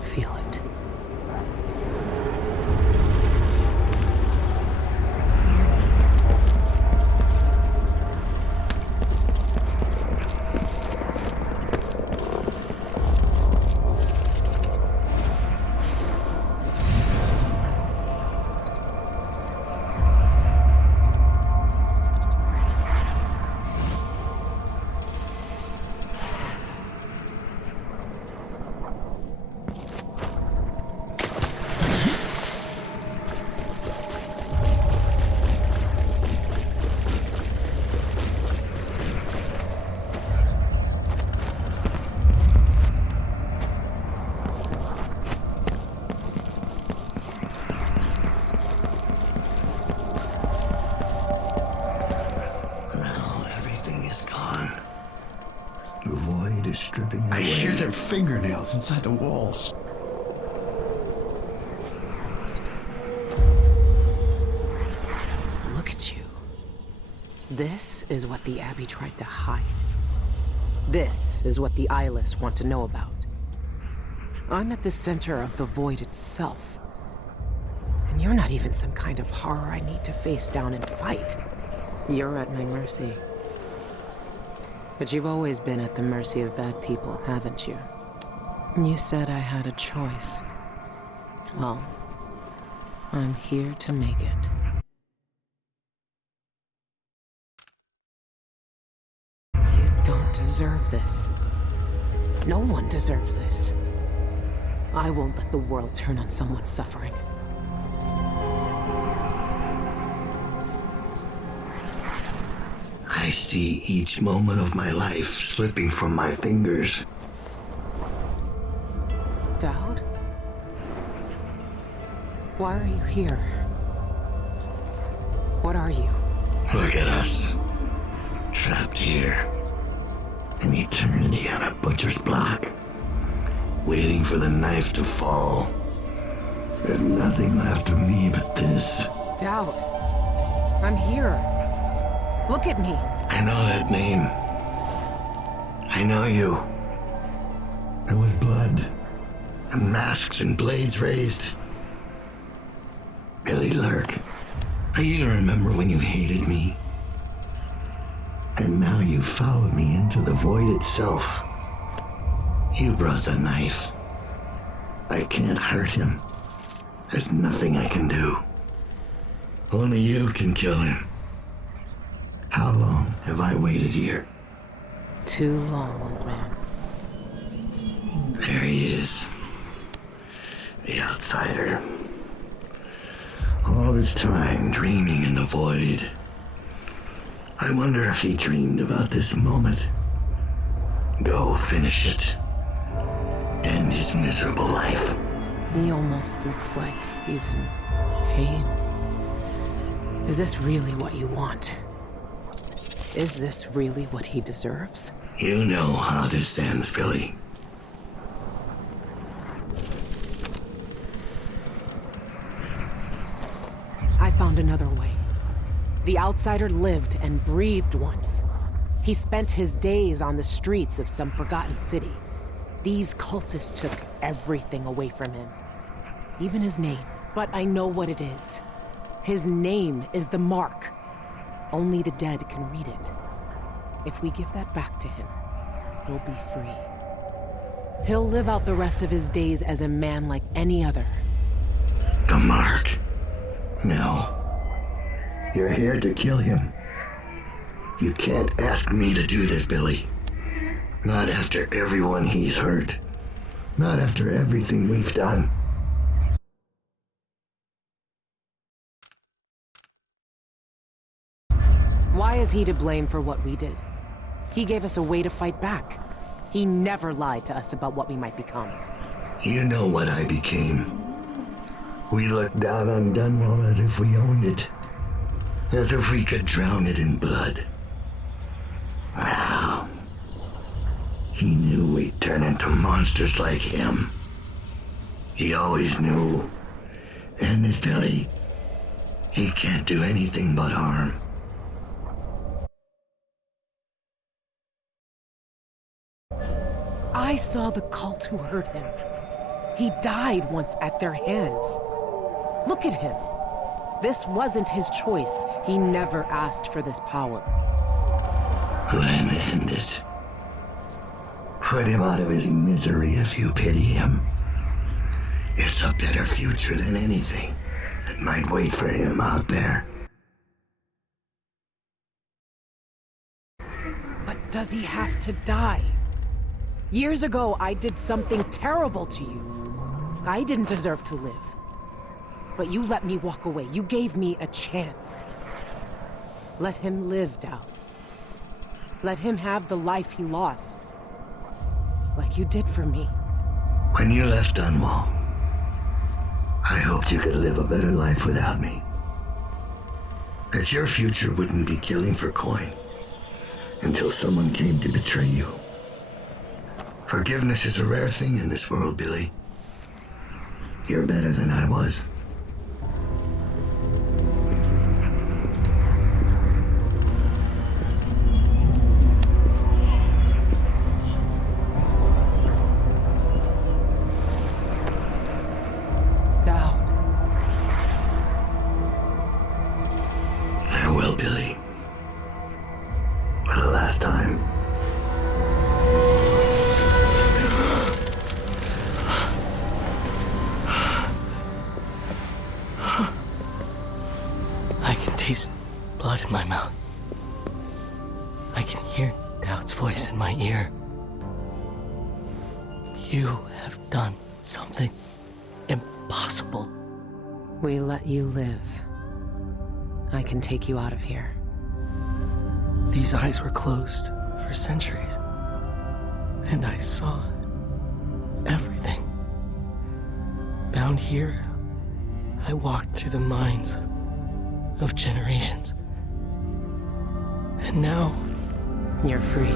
feel it. I hear their fingernails inside the walls. Look at you. This is what the Abbey tried to hide. This is what the eyeless want to know about. I'm at the center of the void itself. And you're not even some kind of horror I need to face down and fight. You're at my mercy. But you've always been at the mercy of bad people, haven't you? You said I had a choice. Well, I'm here to make it. You don't deserve this. No one deserves this. I won't let the world turn on someone suffering. I see each moment of my life slipping from my fingers. Dowd? Why are you here? What are you? Look at us. Trapped here. An eternity on a butcher's block. Waiting for the knife to fall. There's nothing left of me but this. Dowd. I'm here. Look at me. I know that name. I know you. There was blood, and masks and blades raised. Billy Lurk. I even remember when you hated me. And now you followed me into the void itself. You brought the knife. I can't hurt him. There's nothing I can do. Only you can kill him. How long have I waited here? Too long, old man. There he is. The outsider. All this time dreaming in the void. I wonder if he dreamed about this moment. Go finish it. End his miserable life. He almost looks like he's in pain. Is this really what you want? Is this really what he deserves? You know how this ends, Billy. I found another way. The outsider lived and breathed once. He spent his days on the streets of some forgotten city. These cultists took everything away from him. Even his name. But I know what it is. His name is the Mark. Only the dead can read it. If we give that back to him, he'll be free. He'll live out the rest of his days as a man like any other. The Mark? No. You're here to kill him. You can't ask me to do this, Billy. Not after everyone he's hurt. Not after everything we've done. Why is he to blame for what we did? He gave us a way to fight back. He never lied to us about what we might become. You know what I became. We looked down on Dunwall as if we owned it. As if we could drown it in blood. Wow. He knew we'd turn into monsters like him. He always knew. And this Billy, he can't do anything but harm. I saw the cult who hurt him. He died once at their hands. Look at him. This wasn't his choice. He never asked for this power. Let him end it. Put him out of his misery if you pity him. It's a better future than anything that might wait for him out there. But does he have to die? Years ago, I did something terrible to you. I didn't deserve to live. But you let me walk away. You gave me a chance. Let him live, Dao. Let him have the life he lost. Like you did for me. When you left Dunwall, I hoped you could live a better life without me. That your future wouldn't be killing for coin until someone came to betray you. Forgiveness is a rare thing in this world, Billy. You're better than I was. Farewell, Billy. For the last time. I can taste blood in my mouth. I can hear Doubt's voice in my ear. You have done something impossible. We let you live. I can take you out of here. These eyes were closed for centuries, and I saw everything. Bound here, I walked through the minds of generations. And now... You're free.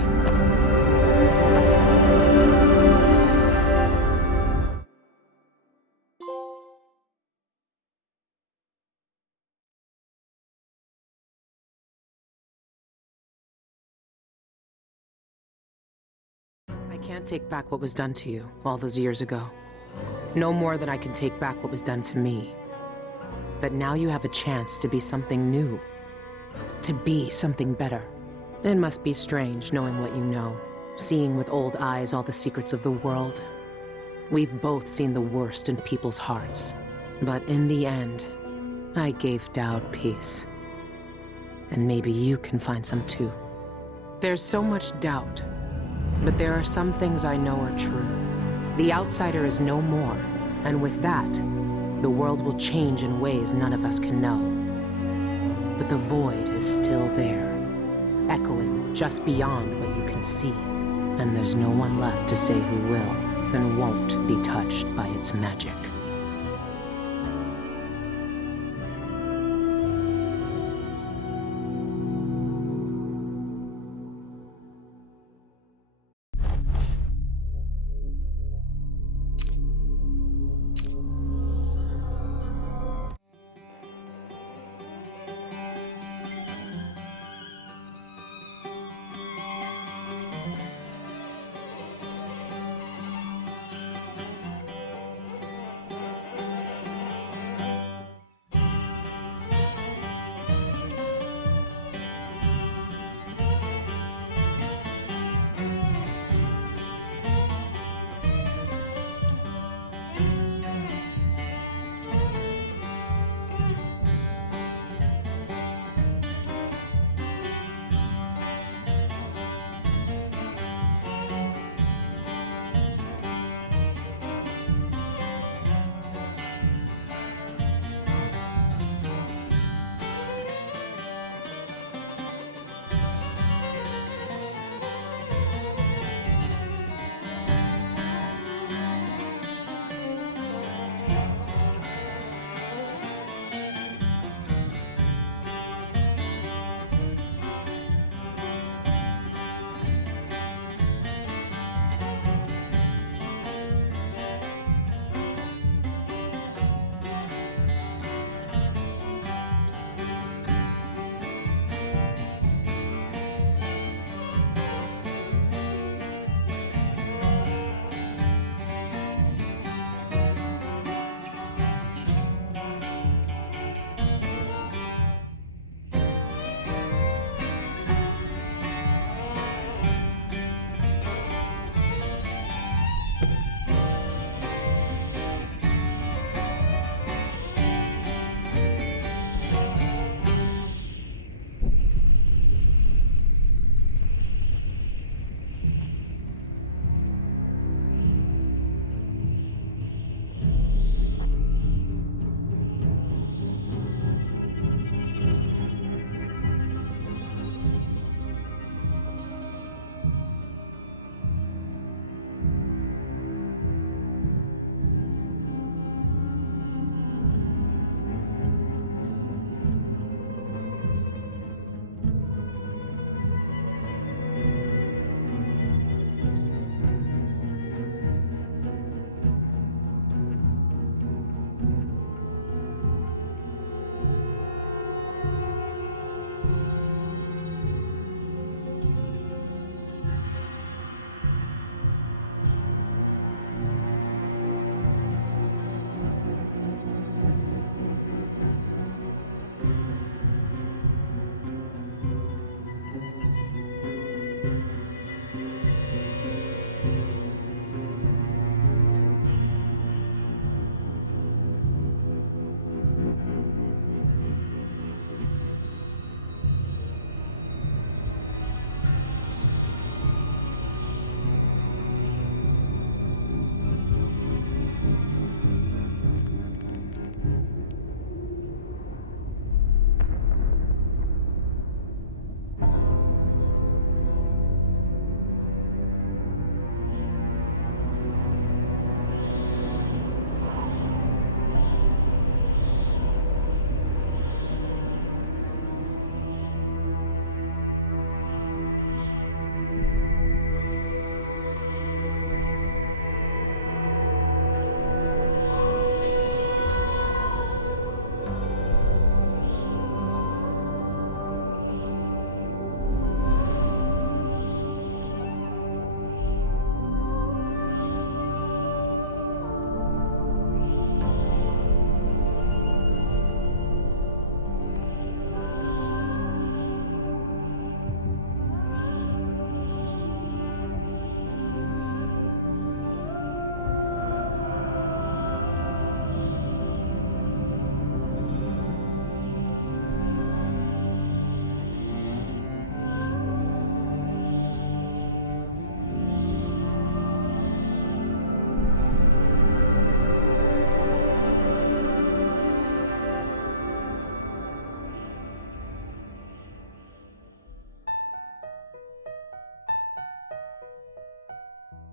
I can't take back what was done to you all those years ago. No more than I can take back what was done to me. But now you have a chance to be something new. To be something better. It must be strange knowing what you know, seeing with old eyes all the secrets of the world. We've both seen the worst in people's hearts. But in the end, I gave Dowd peace. And maybe you can find some too. There's so much doubt, but there are some things I know are true. The outsider is no more, and with that, the world will change in ways none of us can know. But the void is still there, echoing just beyond what you can see. And there's no one left to say who will and won't be touched by its magic.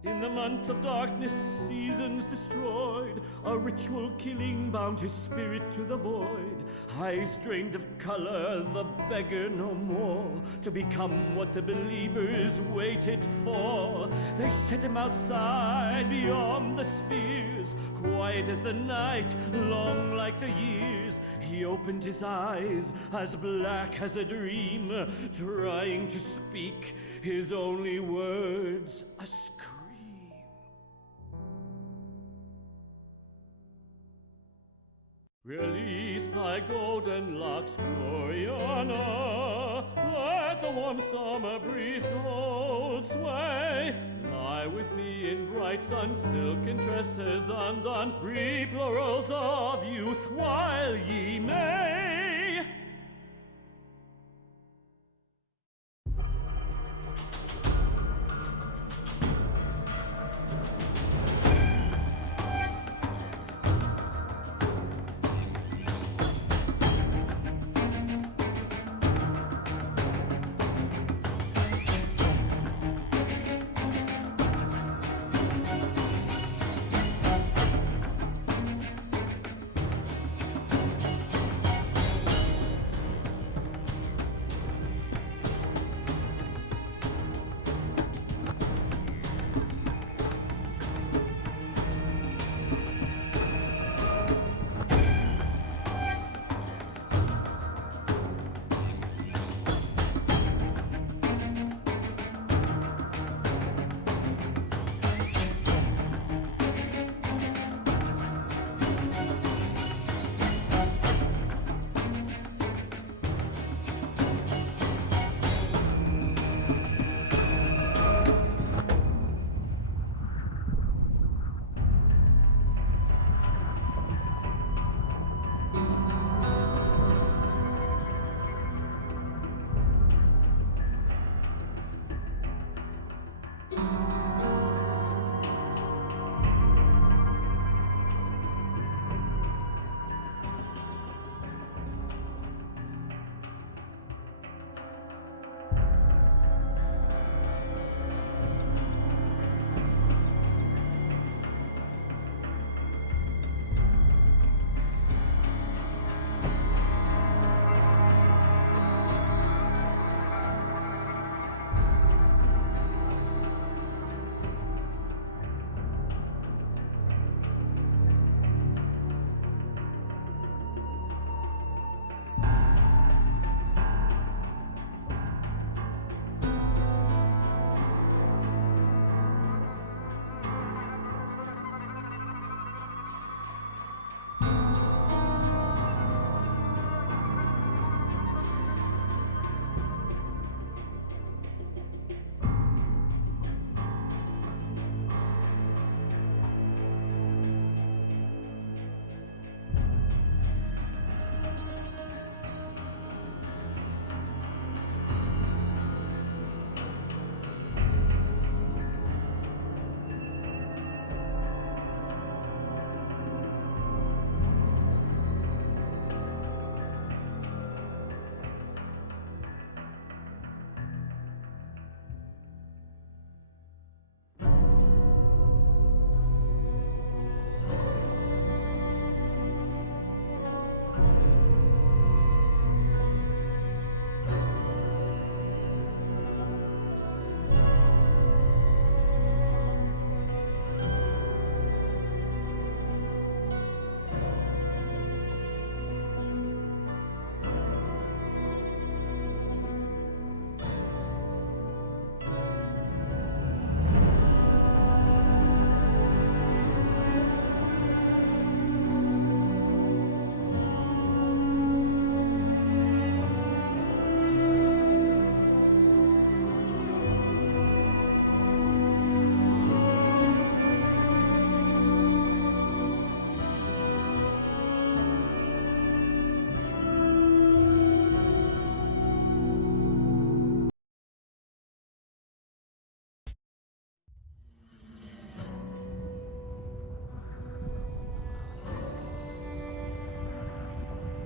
In the month of darkness, seasons destroyed, a ritual killing bound his spirit to the void. Eyes drained of color, the beggar no more, to become what the believers waited for. They set him outside, beyond the spheres, quiet as the night, long like the years. He opened his eyes, as black as a dream, trying to speak his only words, a scream. Release thy golden locks, Gloriana. Let the warm summer breeze hold sway. Lie with me in bright sun, silken tresses undone. Reap laurels of youth while ye may.